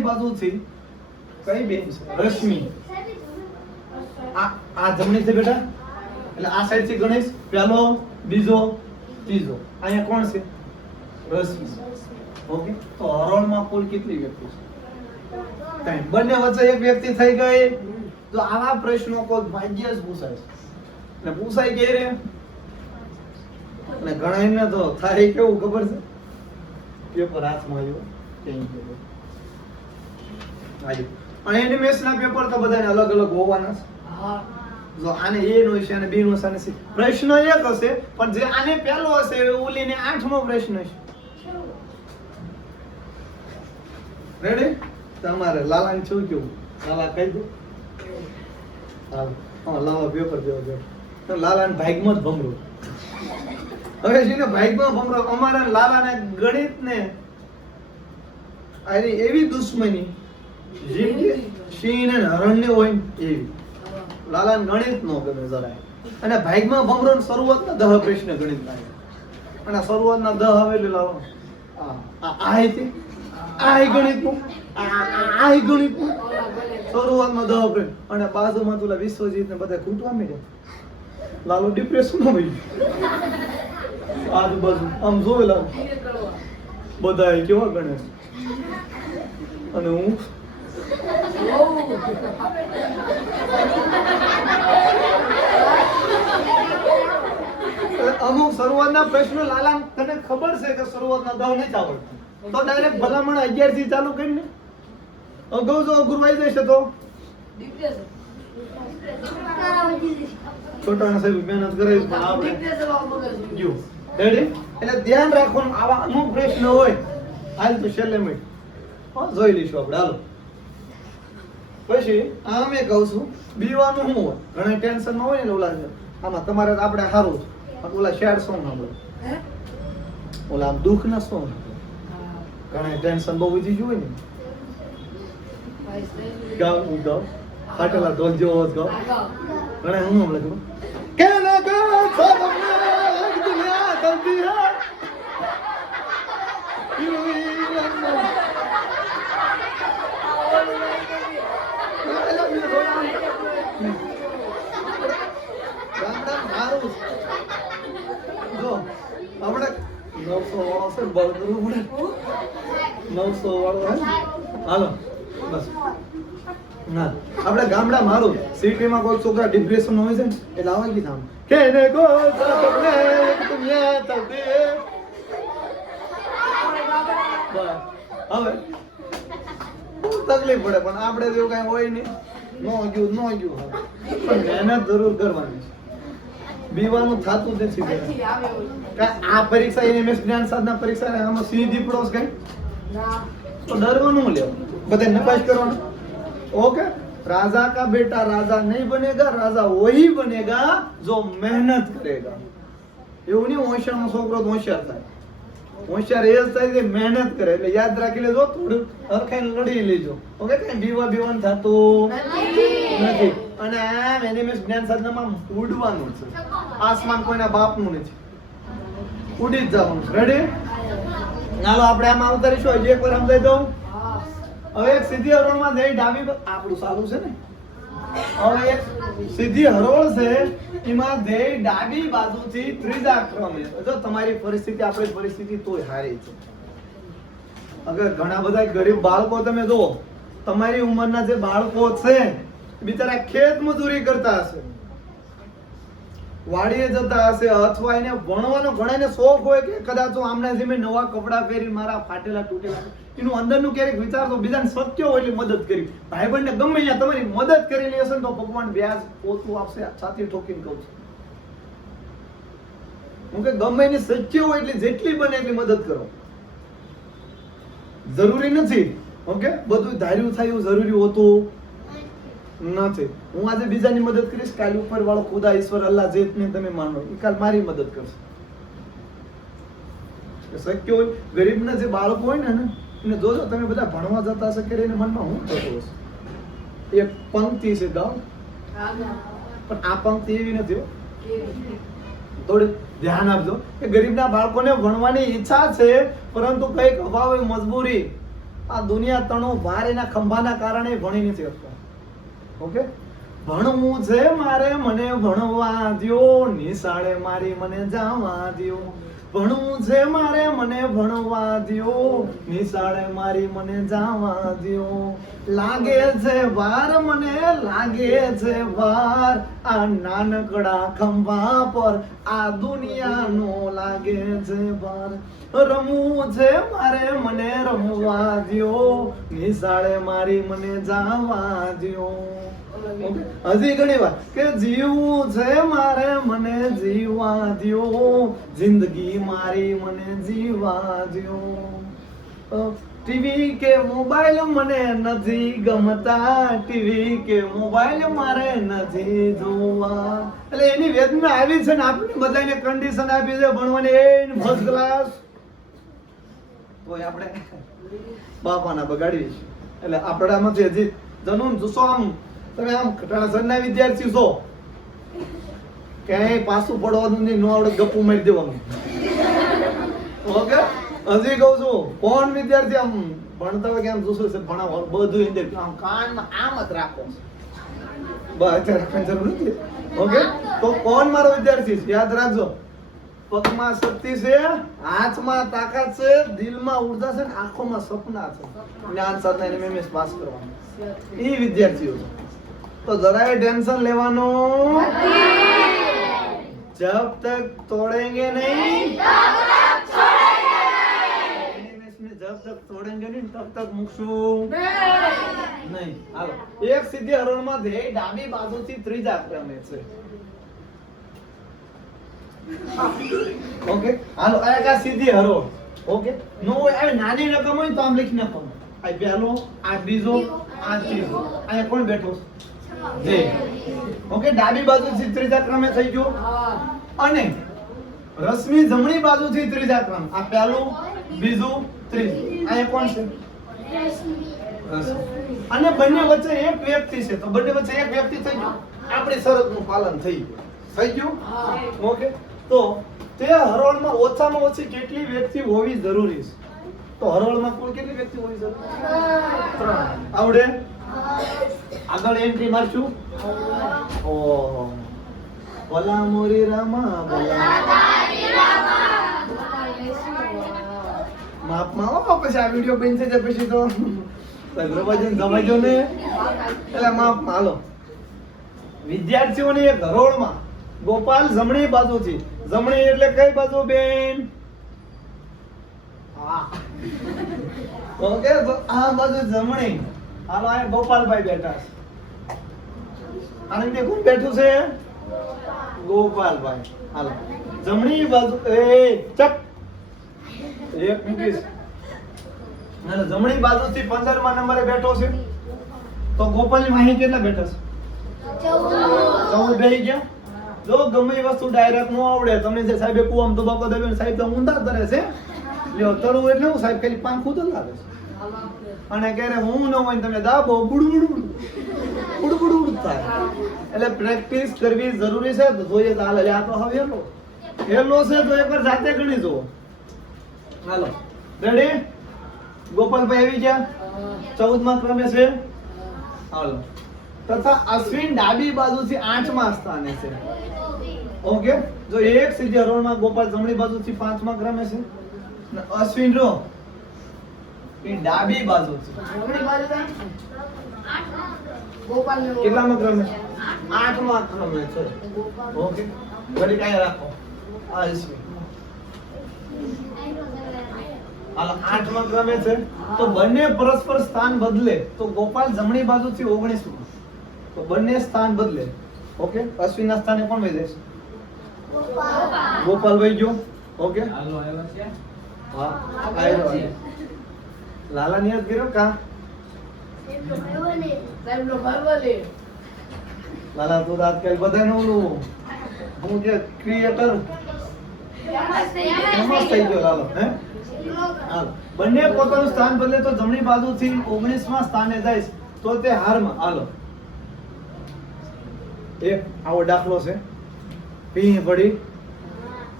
બાજુથી કઈ બેન છે? રશ્મિ. આ જમણી થી બેટા એટલે આ સાઈડ થી ગણેશ પહેલો, બીજો, ત્રીજો. અહીંયા કોણ છે? રશ્મિ. ઓકે, તો હરોળમાં કુલ કેટલી વ્યક્તિ છે? કઈ બંને વચ્ચે એક વ્યક્તિ થઈ ગઈ. તો આવા પ્રશ્નો કોઈ ભાગ્ય જ પૂછાય છે ને પૂછાય કે રે અને ઘણા તો થાય કેવું ખબર છે? પેપર હાથમાં આવ્યો અને એનિમેશન ના પેપર તો બધાને અલગ અલગ હોવાના છે. જો આને એ નો છે અને બી નો છે અને સી. પ્રશ્ન એક હશે પણ જે આને પહેલો હશે ઓલીને 8મો પ્રશ્ન છે. રેડી? તમારે લાલાને શું કેવું? લાલા કહી દો. હા લાલા પેપર દેવો જો તો લાલાને ભાગમાં જ ભમરો. હવે છે ને ભાગમાં ભમરો. અમારા લાલાને ગણિત ને આની એવી દુશ્મની જેમ કે સિંહ અને હરણ ને હોય એવી. લાલાને ગણિત નો ગમે જરાય. અને ભાગમાં ભમરો ને શરૂઆતના 10 પ્રશ્ન ગણિત થાય અને શરૂઆતના 10 આવે એટલે લાલો આ હતી આ ગણિત નું આ ગણિત નું શરૂઆતમાં 10 પ્રશ્ન અને બાજુમાં તો વિશ્વજીત ને બધા ખૂટવા મળ્યા. લાલો ડિપ્રેશન માં આવી ગયો. આજુબાજુ આમ જોયેલા બધા કેવા ગણે અને હું અમુક શરૂઆતના પ્રશ્નો લાલા તને ખબર છે કે શરૂઆતના 10 નથી આવડતું તો ડાયરેક્ટ ભલામણ 11 થી ચાલુ કરીને અગાઉ જો અઘરું આવી જશે તો છોટાના સાહેબ મહેનત કરે પણ આપણે જો રેડી એટલે ધ્યાન રાખવાનું. આવા અમુક પ્રશ્ન હોય હાલ તો છેલ્લે મિનિટ જોઈ લઈશું આપણે. હાલો પછી આમે કહું છું બીવાનું શું હોય? ઘણા ટેન્શન માં હોય ને ઓલા આમાં તમારે આપણે સારું છે ઓલા શેડ સોંગ સાંભળો ઓલા આમ દુઃખ ના સોંગ ઘણા ટેન્શન બહુ વધી ગયું હોય ને ગાવ ફાટેલા ઢોલ જેવો જ ગાવ ઘણા હું હમણાં કહું કે ના કહો તમને દુનિયા ચલતી હૈ જો આપણે 900 વાળો છે બળદરું પડે 900 વાળો હાલો બસ ના આપણે ગામડા મારું સિટીમાં કોઈ છોકરા ડિપ્રેશન હોય છે ને એટલે આવા ગીત આમ કેને કો સપને દુનિયા ચલતી હે બસ હવે તકલીફ પડે પણ આપણે જેવું કઈ હોય નહીં નો ગયું પણ મહેનત જરૂર કરવાની છે. બીવાનું થતું જ નથી આ પરીક્ષા એનએમએસ જ્ઞાન સાધના પરીક્ષા આમાં સીધી પડોસ કઈ તો ડરવાનું લેવું બધા નપાસ કરવાનું. ઓકે, राजा का बेटा राजा नहीं बनेगा, राजा वही बनेगा जो મહેનત કરેગા. એવું નહીં હોશિયારનો છોકરો હોશિયાર થાય. હોશિયાર એ જ થાય કે મહેનત કરે. એટલે યાદ રાખી લેજો, થોડું હરખાઈને લડી લેજો. ઓકે, કઈ બીવાનું થતું નથી. અને આમ એનિમેસ જ્ઞાન સાધનામાં ઉડવાનું છે. આસમાન કોઈના બાપનું નથી, ઉડી જ જવાનું. રેડી? ચાલો આપણે આમાં ઉતારીશું. હજી એકવાર સમજાઈ દઉં. હવે એક સીધી હરોળમાં જઈ ડાબી આપણું સારું છે ને. હવે એક સીધી હરોળ છે, એમાં ધ્યેય ડાબી બાજુથી ત્રીજા ક્રમે. જો તમારી પરિસ્થિતિ આપણી પરિસ્થિતિ તોય સારી છે. અગર ઘણા બધા ગરીબ બાળકો તમે જુઓ, તમારી ઉંમરના જે બાળકો છે બિચારા ખેત મજૂરી કરતા હશે, વાડીએ જતા હશે, અથવા એને ભણવાનો ઘણાને શોખ હોય કે કદાચ આમના જેમ નવા કપડા પહેરી મારા ફાટેલા તૂટેલા, એનું અંદરનું ક્યારેક વિચારતો બીજાને શક્ય હોય એટલે મદદ કરી. ભાઈબંધને ગમે ત્યાં તમારી મદદ કરેલી હશે ને તો ભગવાન વ્યાજ ઓછું આપશે. છાતી ઠોકીને કહું છું હું કે ગમે એની શક્ય હોય એટલે જેટલી બને એટલી મદદ કરો. જરૂરી નથી ઓકે બધું ધાર્યું થાય એવું જરૂરી હોતું નથી. હું આજે બીજાની મદદ કરીશ, કાલ ઉપર વાળો ખુદા ઈશ્વર અલ્લાહ જેતને તમે માનો એ કાલ મારી મદદ કરશે. શક્ય હોય ગરીબના જે બાળકો હોય ને એને જોજો તમે બધા ભણવા જતા હશે કે એને મનમાં હું થતું હશે. એક પંક્તિ છે ગાવ, પણ આ પંક્તિ એવી નથી. થોડી ધ્યાન આપજો કે ગરીબના બાળકોને ભણવાની ઈચ્છા છે, પરંતુ કઈક અભાવ મજબૂરી આ દુનિયા તણો ભાર એના ખંભાના કારણે ભણી નથી શકતા. ઓકે, ભણવું છે મારે મને ભણવા દ્યો, નિશાળે મારી મને જવા દ્યો. ભણવું છે મારે મને ભણવા દ્યો, નિશાળે મારી મને જવા દ્યો. લાગે છે વાર મને લાગે છે વાર, આ નાનકડા ખંભા પર આ દુનિયાનો લાગે છે ભાર. રમવું છે મારે મને રમવા દ્યો, નિશાળે મારી મને જવા દ્યો. હજી ઘણી વાર કે જીવવું છે મારે મને જીવવા દ્યો, જિંદગી મારી મને જીવવા દ્યો. ટીવી કે મોબાઈલ મને નથી ગમતા, ટીવી કે મોબાઈલ મારે નથી જોવા. એટલે એની વેદના આવી છે ને આપણે બધાને કન્ડિશન આપી છે ભણવાની એન ફર્સ્ટ ક્લાસ, તો આપણે બાપાના બગાડી છે. એટલે આપણામાંથી હજી જનૂન જોશો. આમ તમે આમ ઘટાડા વિદ્યાર્થી છો, ક્યાંય પાછું પડવાનું નહીં, નો આવડે ગપ્પુ મારી દેવાનું. ઓકે, હજી કહું છું કોણ વિદ્યાર્થી આમ ભણતા હોય કે આમ જોશો છે ભણાવો બધું અંદર આમ કાનમાં આમ જ રાખો બસ રાખવાની જરૂર નથી. ઓકે, તો કોણ મારો વિદ્યાર્થી છે યાદ રાખજો. પગમાં શક્તિ છે, હાથમાં તાકાત છે, દિલમાં ઉર્જા છે, આંખોમાં સપના છે. જ્ઞાન સાધના એમએમએસ પાસ કરવાનું એ વિદ્યાર્થીઓ છે. તો જરાય ટેન્શન લેવાનું જબ તક તોડેંગે નહીં જબ તક તોડેંગે નહીં તબ તક મૂકશું નહીં. હાલો, એક સીધી હરોળમાં ધ્યેય ડાબી બાજુથી ત્રીજા ક્રમે છે. ઓકે, હાલો આ સીધી હરોળ. ઓકે, નો આ નાની રકમ હોય તો આમ લખી નાખો. આ પહેલો, આ બીજો, આ ત્રીજો. અહીંયા કોણ બેઠો? ધ્યેય. ઓકે, ડાબી બાજુથી ત્રીજા ક્રમે થઈ ગયો. અને રશ્મિ જમણી બાજુથી ત્રીજા ક્રમ. આ પહેલું, બીજું, ત્રીજું. અહીંયા કોણ છે? અને બંને વચ્ચે એક વ્યક્તિ છે, તો બંને વચ્ચે એક વ્યક્તિ થઈ ગયો. આપણી શરતનું પાલન થઈ ગયું. ઓકે, તો તે હરોળમાં ઓછામાં ઓછી કેટલી વ્યક્તિ હોવી જરૂરી છે? તો હરોળમાં કુલ કેટલી વ્યક્તિ હોવી જરૂરી? 3. આવડે? આગળ એન્ટ્રી મારશું. ઓહો, ભલા મોરી રામા માપમાં પછી આ વિડિયો બંધ થઈ જાય પછી તો સગ્રવજન ગવાજો ને. એટલે માપમાં હાલો. વિદ્યાર્થીઓની એક હરોળમાં ગોપાલ જમણી બાજુથી, જમણી એટલે કઈ બાજુ બેન? ઓકે, તો આ બાજુ જમણી. હાલો, આ ગોપાલભાઈ બેઠા છે. આનંદી કોણ બેઠું છે? ગોપાલભાઈ. હાલો જમણી બાજુ ચપ એક મિનિટ. અને જમણી બાજુથી 15મા નંબરે બેઠો છે તો ગોપાલની વાહી કેટલા બેઠા છે? 14 બેહી ગયા. જો ગમે એ વસ્તુ ડાયરેક્ટ નો આવડે તમને જે સાહેબે કુવામ તબાકો દબે સાહેબ તો ઊંધા કરે છે લ્યો તરવું એટલે હું સાહેબ ખાલી પાંખું તો લાગે છે અને ક્યારે હું ન હોય તમે દાબો બુડબુડ થાય એટલે પ્રેક્ટિસ કરવી જરૂરી છે તો જોઈએ તો હાલે આ તો હવે હેલો છે તો એકવાર જાતે ગણી જુઓ. હાલો રેડી? ગોપાલભાઈ આવી ગયા 14મા ક્રમે છે. હાલો તથા અશ્વિન ડાબી બાજુથી 8મા સ્થાને છે. ઓકે જો એક સીધી હરોળમાં ગોપાલ જમણી બાજુથી 5મા ક્રમે છે અને અશ્વિન રો એ ડાબી બાજુ છે. જમણી બાજુ ગોપાલ કેટલામા ક્રમે? 8મા ક્રમે છે. ઓકે ઘડી કાંઈ રાખો આ અશ્વિન હાલો 8મા ક્રમે છે તો બંને પરસ્પર સ્થાન બદલે તો ગોપાલ જમણી બાજુથી 19મા તો બંને સ્થાન બદલે. ઓકે અશ્વિનના સ્થાને કોણ વહી જશે? ગોપાલ વહી ગયો. ઓકે હાલો આવ્યો છે. હા આવ્યો છે. લાલા નિયત કર્યો કા સાહેબ નો ભરવલે લાલા તો દાત કે બધાને ઓલું હું જે ક્રિએટર ફેમસ થઈ ગયો લાલો હે. હાલો બંને પોતાનું સ્થાન બદલે તો જમણી બાજુથી 19મા સ્થાને જાય તો તે હારમાં. હાલો એક આવો દાખલો છે. ભી પડી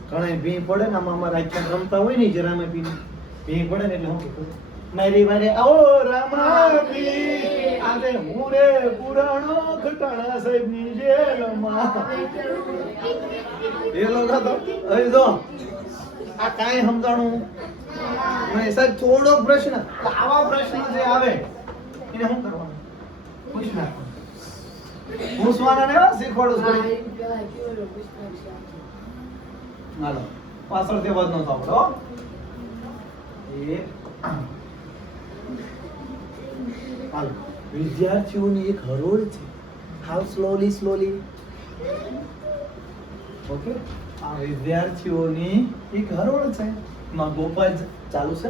ઘણા ભી પડે ને આમાં અમારા આખ્યાન રમતા હોય ને જરામાં ભી પડે ને એટલે હું મારી વારે આવો રામાપી આજે હું રે પુરાણો ખટાણા સાહેબ ની જેલમાં એ લોકો તો અહીં જો આ કાંઈ સમજાણું નહીં સાહેબ. થોડો પ્રશ્ન આવા પ્રશ્ન જે આવે એને શું કરવાનું? પૂછી નાખવાનું. પૂછવાના ને શીખવાડું છું. હાલો પાછળથી અવાજ ન સાંભળો. હાલો વિદ્યાર્થીઓની એક હરોળ છે. હાવ સ્લોલી ઓકે આ વિદ્યાર્થીઓની એક હરોળ છે. માં ગોપાલ ચાલુ છે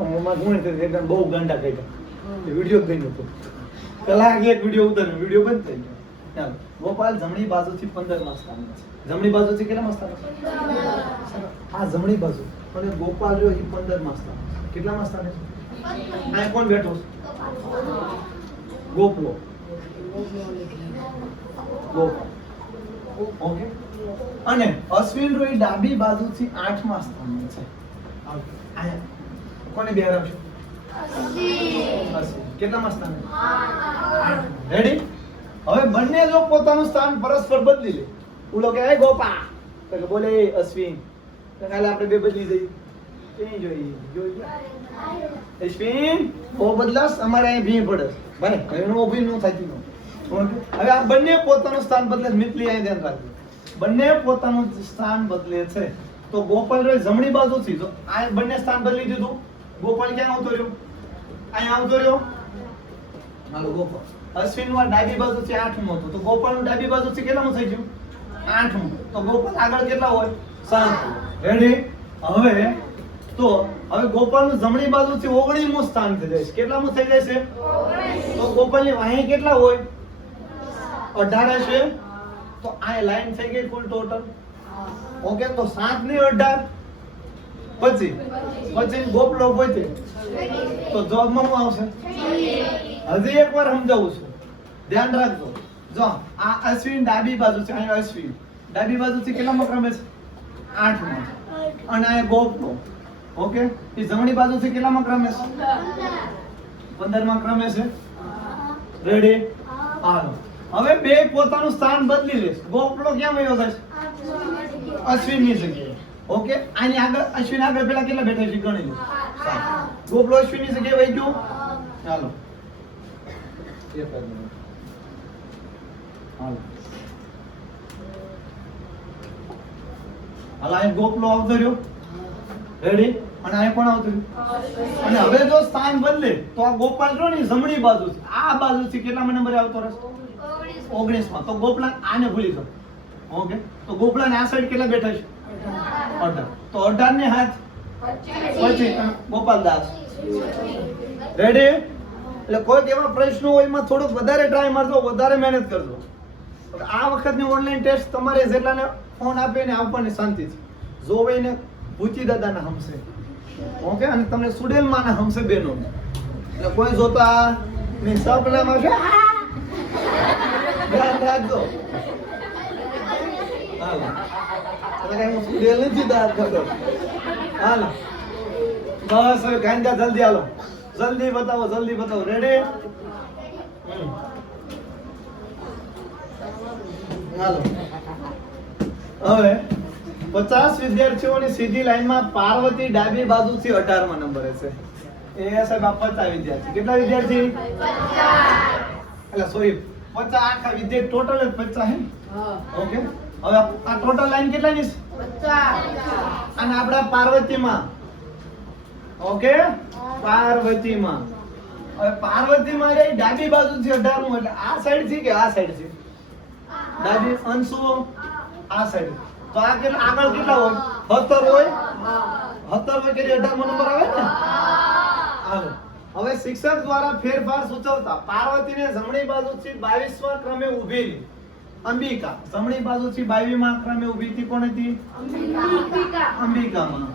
ઓમાં ગુણ છે એકદમ બહુ ગાંડા કાઢ્યા વિડિયો થઈ નતો કલાક એક વિડિયો ઉતાર્યો વિડિયો બંધ થઈ ગયો. ચાલો ગોપાલ જમણી બાજુથી 15મા સ્થાને છે. જમણી બાજુથી કેટલામા સ્થાને છે? આ જમણી બાજુ અને ગોપાલ જો 15મા સ્થાને કેટલામા સ્થાને છે? આ કોણ બેઠો છે? ગોપલો. ગોપાલ. ઓકે અને અશ્વિન રોય ડાબી બાજુથી 8મા સ્થાને છે. આયા કોને બે રાખશો? અશ્વિન. કેટલામા સ્થાને? 8. રેડી? હવે બંને જો પોતાનું સ્થાન પરસ્પર બદલી લે. ઓલો કે એ ગોપા તો કે બોલે અશ્વિન તો કાલે આપણે બે બદલી જઈએ. કેઈ જોઈ અશ્વિન ઓ બદલાસ અમારે અહીં ભી પડે બને એનો ઊભી ન થતી નો. હવે આ બંને પોતાનું સ્થાન બદલે મિત્લી અહીં ધ્યાન રાખજો. બંને પોતાનું સ્થાન બદલે છે તો ગોપાલ રે જમણી બાજુથી તો આ બંને સ્થાન બદલી દીધું. ગોપાલ ક્યાં આવતો રહ્યો? અહીં આવતો રહ્યો. હાલો ગોપાલ અશ્વિન નું ડાબી બાજુથી 8મું હતું તો ગોપાલ નું ડાબી બાજુથી કેટલામું થઈ ગયું? 8મું. તો ગોપાલ આગળ કેટલા હોય? 7. રેડી? હવે તો હવે ગોપાલ નું જમણી બાજુથી 19મું સ્થાન થઈ જાય છે. કેટલામું થઈ જાય છે? 19. તો ગોપાલ ની વાહી કેટલા હોય? 18 છે. તો આ લાઈન થઈ ગઈ કુલ ટોટલ. ઓકે તો 7 ને 18 પછી ગોપલો પોતે તો જવાબમાં શું આવશે? હજી એકવાર સમજાવું છું ધ્યાન રાખજો. જો આ અશ્વિન ડાબી બાજુ છે. અહીં અશ્વિન ડાબી બાજુથી કેટલામા ક્રમે છે? 8મા. અને આ ગોપલો ઓકે એ જમણી બાજુથી કેટલામા ક્રમે છે? 15મા ક્રમે છે. રેડી? હાલો હવે બે પોતાનું સ્થાન બદલી લેશે. ગોપલો ક્યાં વયો જશે? અશ્વિન ની જગ્યાએ. ઓકે આની આગળ અશ્વિન આગળ પેલા કેટલા બેઠા છે ગણી લો. 7. ગોપલો અશ્વિન ની જગ્યાએ વહી ગયો. ચાલો હાલ અહીં ગોપલો આવતો રહ્યો. રેડી? અને અહીં કોણ આવતું રહ્યું? અને હવે જો સ્થાન બદલે તો આ ગોપાલ જો ને જમણી બાજુથી આ બાજુથી કેટલામાં નંબરે આવતો રહેશે? 19 માં. તો ગોપલાલ આને ભૂલી જાઓ. ઓકે, તો ગોપલાલ આ સાઈડ કેટલા બેઠા છે? 18. તો 18 ને હાથ 25. ગોપાલ દાસ રેડી? એટલે કોઈક એવા પ્રશ્નો હોય એમાં થોડુંક વધારે ટ્રાય મારજો, વધારે મહેનત કરજો. આ વખતની ઓનલાઈન ટેસ્ટ તમારે જેટલાને ફોન આપે ને આપવાની શાંતિથી જોવે ને ભૂચી દાદાના હમશે. ઓકે, અને તમને સુડેલમાના હમશે બેનો. એટલે કોઈ જોતા ની સપનામાં છે ધ્યાન રાખજો. હાલો, એટલે હું સુડેલ નથી દાદ કરતો. હાલો બસ હવે ગાંધા જલ્દી હાલો, જલ્દી બતાવો, જલ્દી બતાવો. રેડી? હાલો, હવે 50 વિદ્યાર્થીઓની સીધી લાઈનમાં પાર્વતી ડાબી બાજુથી 18માં નંબરે છે. એ સાહેબ આ 50 વિદ્યાર્થી. કેટલા વિદ્યાર્થી? 50. એટલે સોરી 50 આખા વિદ્યાર્થી ટોટલ જ 50 હે. ઓકે, હવે આ ટોટલ લાઈન કેટલાની છે? 50. અને આપડા પાર્વતીમાં. ઓકે, પાર્વતીમાં. હવે પાર્વતીમાં રહી ડાબી બાજુથી 18 એટલે આ સાઈડ થી કે આ સાઈડ થી? ડાબી. અંશુ આ સાઈડ. તો આ કેટલા આગળ કેટલા હોય? 17 હોય. 17 હોય કે 18 નંબર આવે ને? હાલો, હવે શિક્ષક દ્વારા ફેરફાર સૂચવતા પાર્વતીને જમણી બાજુથી 22મા ક્રમે ઊભેલી અંબિકા જમણી બાજુથી 22મા ક્રમે ઊભી હતી. કોણ હતી? અંબિકામાં.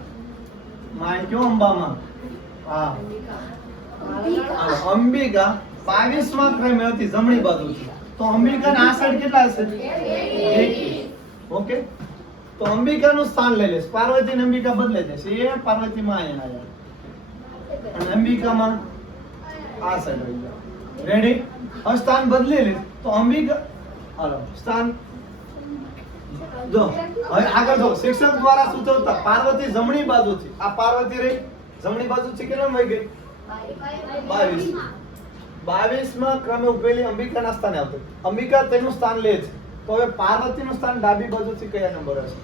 માં કયો? અંબામાં. હા, અંબિકા 22મા ક્રમે હતી જમણી બાજુથી. તો અંબિકાના આ સાઈડ કેટલા હશે? 21. ઓકે, તો અંબિકાનું સ્થાન લઈ લેશે. પાર્વતી ને અંબિકા બદલાઈ જશે. એ પાર્વતીમાં અહીંયા આવ્યા અને અંબિકામાં આ સાઈડ આવી ગયા. રેડી? હવે સ્થાન બદલી લે તો અંબિકા હાલો સ્થાન જો હવે આગળ જો શિક્ષક દ્વારા સૂચવતા પાર્વતી જમણી બાજુથી આ પાર્વતી રહી જમણી બાજુથી કેટલા વહી ગઈ? 22. 22મા ક્રમે ઉભેલી અંબિકાના સ્થાને આવતી. અંબિકા તેનું સ્થાન લે છે. તો હવે પાર્વતીનું સ્થાન ડાબી બાજુથી કયા નંબર હશે?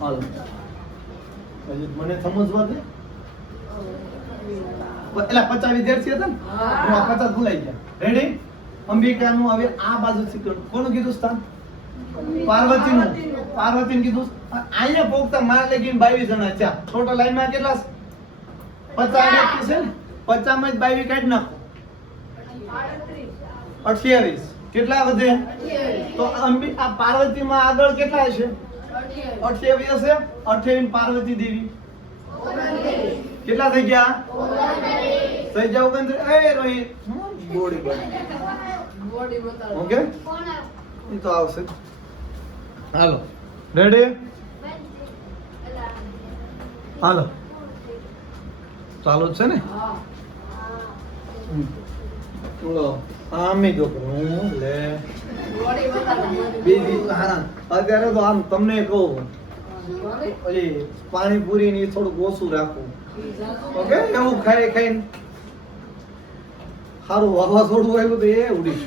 હાલો મને સમજવા દે. એટલે 50 વિદ્યાર્થી હતા ને, હું આ 50 ભૂલાઈ ગયા. રેડી? અંબિકાનું હવે આ બાજુથી કોનું કીધું સ્થાન? પાર્વતીનું. પાર્વતીને કીધું. અહીંયા પોગતા માર લગીને 22 જણા છે. ટોટલ લાઈનમાં કેટલા? 50 છે ને? 50 માં જ 22 કાઢી નાખો. 28. કેટલા વધે? તો આ પાર્વતીમાં આગળ કેટલા હશે? 28 હશે. 28 પાર્વતી દેવી કેટલા થઈ ગયા? થઈ જાવ કંદ્ર. એ રોહિત બોડી બતાવો. ઓકે, એ તો આવશે. હાલો રેડી? હાલો ચાલુ જ છે ને? બોલો આમે જો હું લે બીજી. હા, અત્યારે તો આમ તમને કહું ઓલી પાણીપુરી ની થોડુંક ઓછું રાખવું. ઓકે, એવું ખાઈ ખાઈને સારું વાવાઝોડું આવ્યું તો એ ઉડી.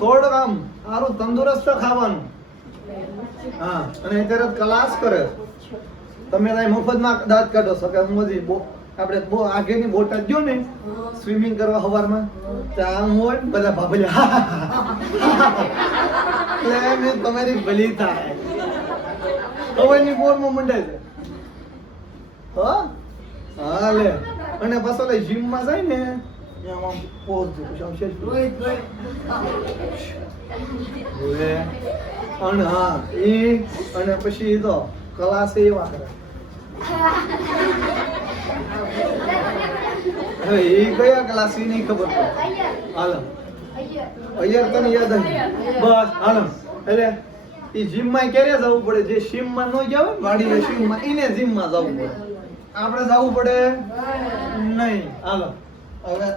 થોડુંક આમ સારું તંદુરસ્ત ખાવાનું. હા, અને અત્યારે ક્લાસ કરે. તમે મફતમાં દાંત કાઢો છો કે હું હજી આપણે આગળની બોટાદ ગયો ને સ્વિમિંગ કરવા સવારમાં ત્યાં હોય ને બધા ભાભલ્યા એટલે તમારી ભલી થાય હવાની બોરમાં મંડાય છે. હા લે, અને પાછો લે જીમમાં જાય ને આમ પોઝ અને હા એ અને પછી તો ક્લાસ એવા કરે. હવે એ કયા ક્લાસ એ નહીં ખબર પડે. હાલો અહીંયા તને યાદ આવી બસ. હાલો એટલે એ જીમમાં ક્યારે જવું પડે? જે જીમમાં ન જાવ વાડી જીમમાં એને જીમમાં જવું પડે. આપણે જવું પડે નહીં. હાલો હવે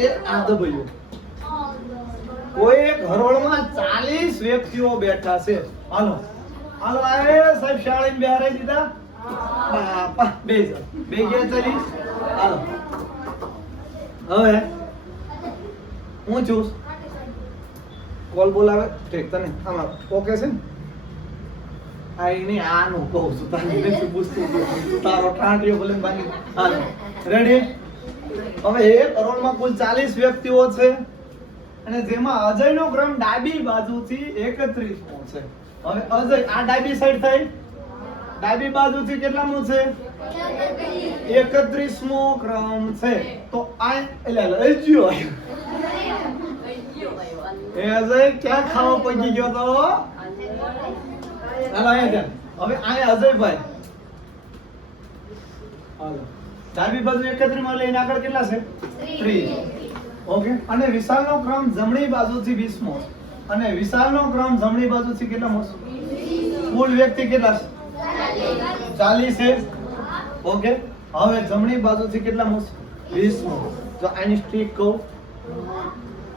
એ આ દબાયું. કોઈ એક હરોળમાં 40 વ્યક્તિઓ બેઠા છે. હાલો હાલો આવે સાહેબ શાળામાં બેહારી દીધા. બાપા બે ગયા 40. હાલો હવે હું છું કોલ બોલાવે. ઠીક તને આમાં ઓકે છે ને? આ નહીં આનું કહું છું તારે નથી પૂછતું તારો ઠાંઠિયો ભલે બાકી હાલો રેડી હવે 1 કરોડમાં કુલ 40 વ્યક્તિઓ છે અને જેમાં અજયનો ક્રમ ડાબી બાજુથી 31મો છે હવે અજય આ ડાબી સાઈડ થઈ ડાબી બાજુથી કેટલામો છે 31મો ક્રમ છે તો આ એટલે અજય એ અજય ક્યાં ખાવો પગી ગયો તો હાલો અહીંયા છે હવે આ અજયભાઈ હાલો ડાબી બાજુ 31 માં લઈને આગળ કેટલા છે 30 ઓકે અને વિશાલનો ક્રમ જમણી બાજુથી 20મો અને વિશાલનો ક્રમ જમણી બાજુથી કેટલામો કુલ વ્યક્તિ કેટલા છે 40 છે ઓકે હવે જમણી બાજુથી કેટલામો 20મો તો આની સ્ટ્રીક કહું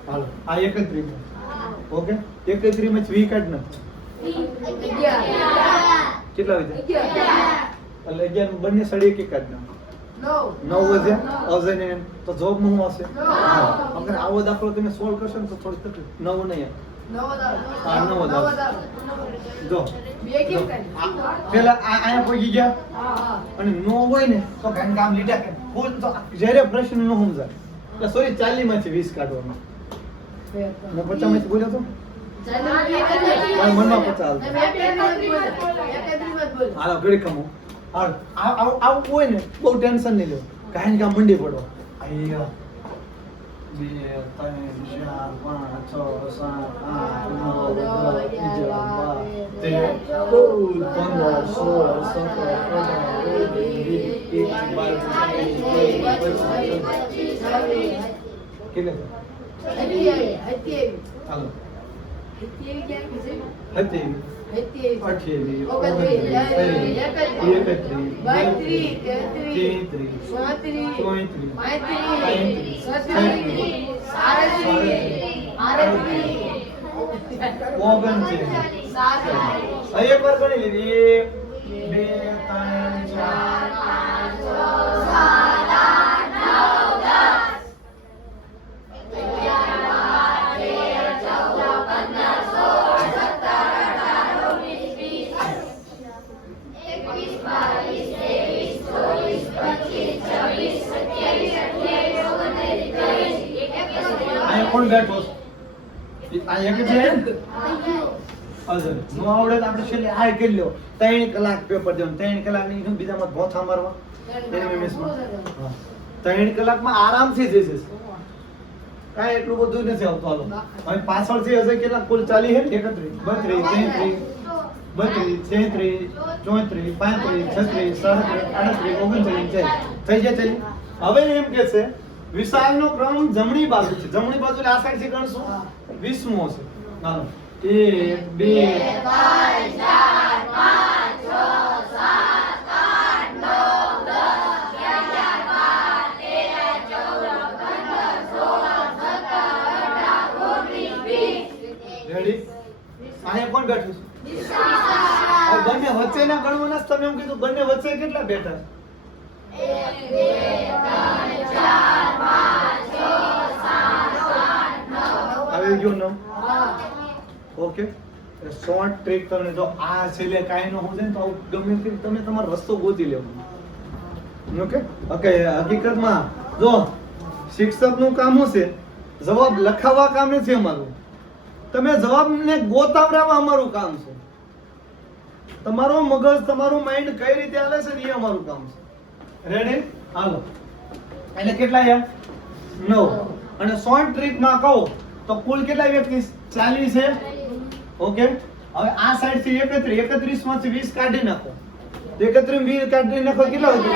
હાલો આ 31 ઓકે 31 માં 20 કાઢ ના કેટલા હોય છે 11 એટલે 11 બંને સડી કે કાઢ ના 9 વધે અજયને તો જોબ માં હું હશે અગર આવો દાખલો તમે સોલ્વ કરશો ને તો થોડી તકલીફ 9 નહીં 9 જો પેલા આયા પહોંચી ગયા અને નો હોય ને તો કામ કામ લીધા કે ફૂલ તો જ્યારે પ્રશ્ન નો સમજાય એટલે સોરી 40 માંથી 20 કાઢવાનો ને 50 માંથી બોલ્યો તો મનમાં 50 હાલો ઘડી કમો આવું હોય ને બહુ ટેન્શન નહીં લેવું કારણ કે મંડી પડો અહીંયા 2 3 4 એક વાર ગણી લીધી 1 2 3 4 કોણ બેઠો આ એક છે અજર નો આવડે તો આપણે છેલ્લે આ કરી લ્યો 3 કલાક પેપર દેવાનું 3 કલાક ની હું બીજામાં ગોથા મારવા એમએમએસ માં 3 કલાકમાં આરામથી જશે કાઈ એટલું બધું નથી આવતું હાલો હવે પાછળથી હશે કેટલા કુલ 40 હે 31 32 33 32 33 34 35 36 37 38 39 થઈ જાય હવે એમ કે છે વિશાલનો ક્રમ જમણી બાજુ છે જમણી બાજુ એટલે આ સાઈડ થી ગણશું 20મો છે હાલો 1 2 3 રેડી આયા કોણ બેઠું છે બંને વચ્ચે ના ગણવાના તમે એમ કીધું બંને વચ્ચે કેટલા બેઠા 1 2 3 4 5 6 7 8 9 આવી ગયો નો ઓકે શોર્ટ ટ્રીક તમને જો આ છેલ્લે કાઈ નો હોય ને તો ગમે તે તમે તમારો રસ્તો ગોતી લેવો ઓકે ઓકે હકીકતમાં જો શિક્ષકનું કામ શું છે જવાબ લખાવવા કામ નથી અમારું તમે જવાબને ગોતાવરાવા અમારું કામ છે તમારો મગજ તમારું માઇન્ડ કઈ રીતે હાલે છે ને એ અમારું કામ છે રેડી હાલો એટલે કેટલા યાર 9 અને શોર્ટ ટ્રીક માં કહો તો કુલ કેટલા વ્યક્તિ 40 છે ઓકે હવે આ સાઈડ થી 31 માંથી 20 કાઢી નાખો 31 20 કાઢી નાખો કેટલા વધે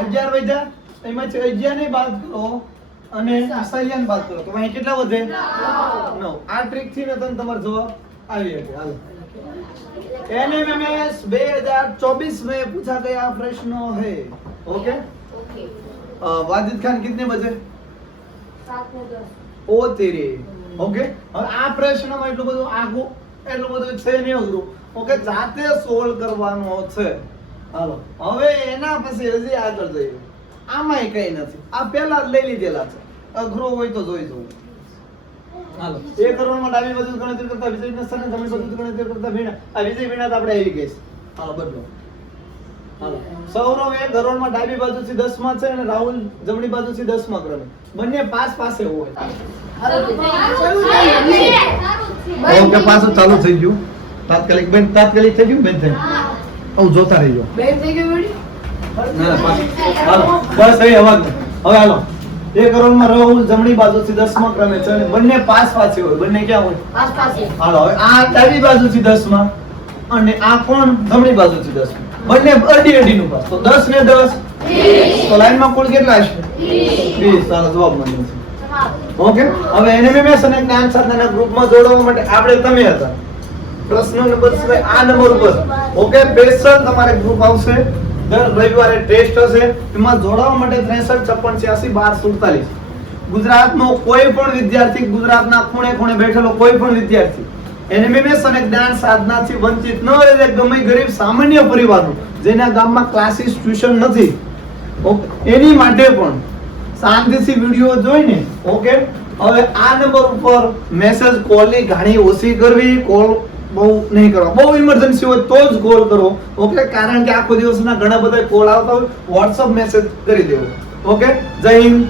11 વધ્યા એમાંથી 11 ને બાદ કરો અને 40 બાદ કરો તો અહીં કેટલા વધે 9 આ ટ્રીક થી ને તમને તમારો જવાબ આવી શકે હાલો एनएमएमएस 2024 में पूछा गया प्रश्न है ओके वाजिद खान कितने बजे 7:10 ओ तेरे ओके और આ પ્રશ્નમાં એટલું બધું આગું એટલું બધું છે નહીં અઘરું ઓકે જાતે સોલ્વ કરવાનો છે હાલો હવે એના પછી હજી આગળ જઈએ આમાંય કઈ નથી આ પહેલા જ લઈ લીધેલા છે અઘરો હોય તો જોઈ જવું હાલો 1 કરોડમાં ડાબી બાજુ ગણતરી કરતા વિજય નસરને જમણી બાજુ ગણતરી કરતા ભીણા આ વિજય ભીણા તો આપણે આવી ગઈ છે હાલો બદલો. હાલો. સૌરવ એ ધોરણમાં ડાબી બાજુથી 10 માં છે અને રાહુલ જમણી બાજુથી 10 માં ક્રમે. બંને પાસ પાસે હોય. ઓકે પાછું ચાલુ થઈ ગયું. તાત્કાલિક થઈ ગયું બેન થઈ. હું જોતા રહીજો. ના પાછું. હાલો બસ એ અવાજ નહીં. હવે હાલો. એ કરોડમાં રાહુલ જમણી બાજુથી 10 માં ક્રમે છે અને બંને પાસ પાસે હોય. બંને ક્યાં હોય? હાલો હવે આ ડાબી બાજુથી 10 માં અને આ કોણ જમણી બાજુથી 10 માં. બંને અડી અડીનું પાસ. તો 10 ને 10 20. તો લાઈનમાં કુલ કેટલા હશે? 20. ચાલો જવાબ મળ્યો છે. ઓકે હવે એનિમેશન અને જ્ઞાન સાધનાના ગ્રુપમાં જોડવા માટે આપણે તમે હતા. પ્રશ્ન નંબર છે આ નંબર ઉપર. ઓકે સ્પેશિયલ તમારે ગ્રુપ આવશે. દર રવિવારે ટેસ્ટ હશે. એમાં જોડાવા માટે 63 56 86 12 47. ગુજરાતનો કોઈ પણ વિદ્યાર્થી, ગુજરાતના ખૂણે ખૂણે બેઠેલો કોઈ પણ વિદ્યાર્થી એનએમએમએસ અને જ્ઞાન સાધનાથી વંચિત ન રહે. ગમે ગરીબ સામાન્ય પરિવારનો જેના ગામમાં ક્લાસીસ ટ્યુશન નથી, ઓકે એની માટે પણ શાંતિથી વિડિયો જોઈને, ઓકે હવે આ નંબર ઉપર મેસેજ કોલની ઘણી ઓછી કરવી. કોલ બહુ નહીં કરવા. બહુ ઇમરજન્સી હોય તો જ કોલ કરો, ઓકે કારણ કે આખો દિવસના ઘણા બધા કોલ આવતા હોય. WhatsApp મેસેજ કરી દેવો. ઓકે જય હિન્દ.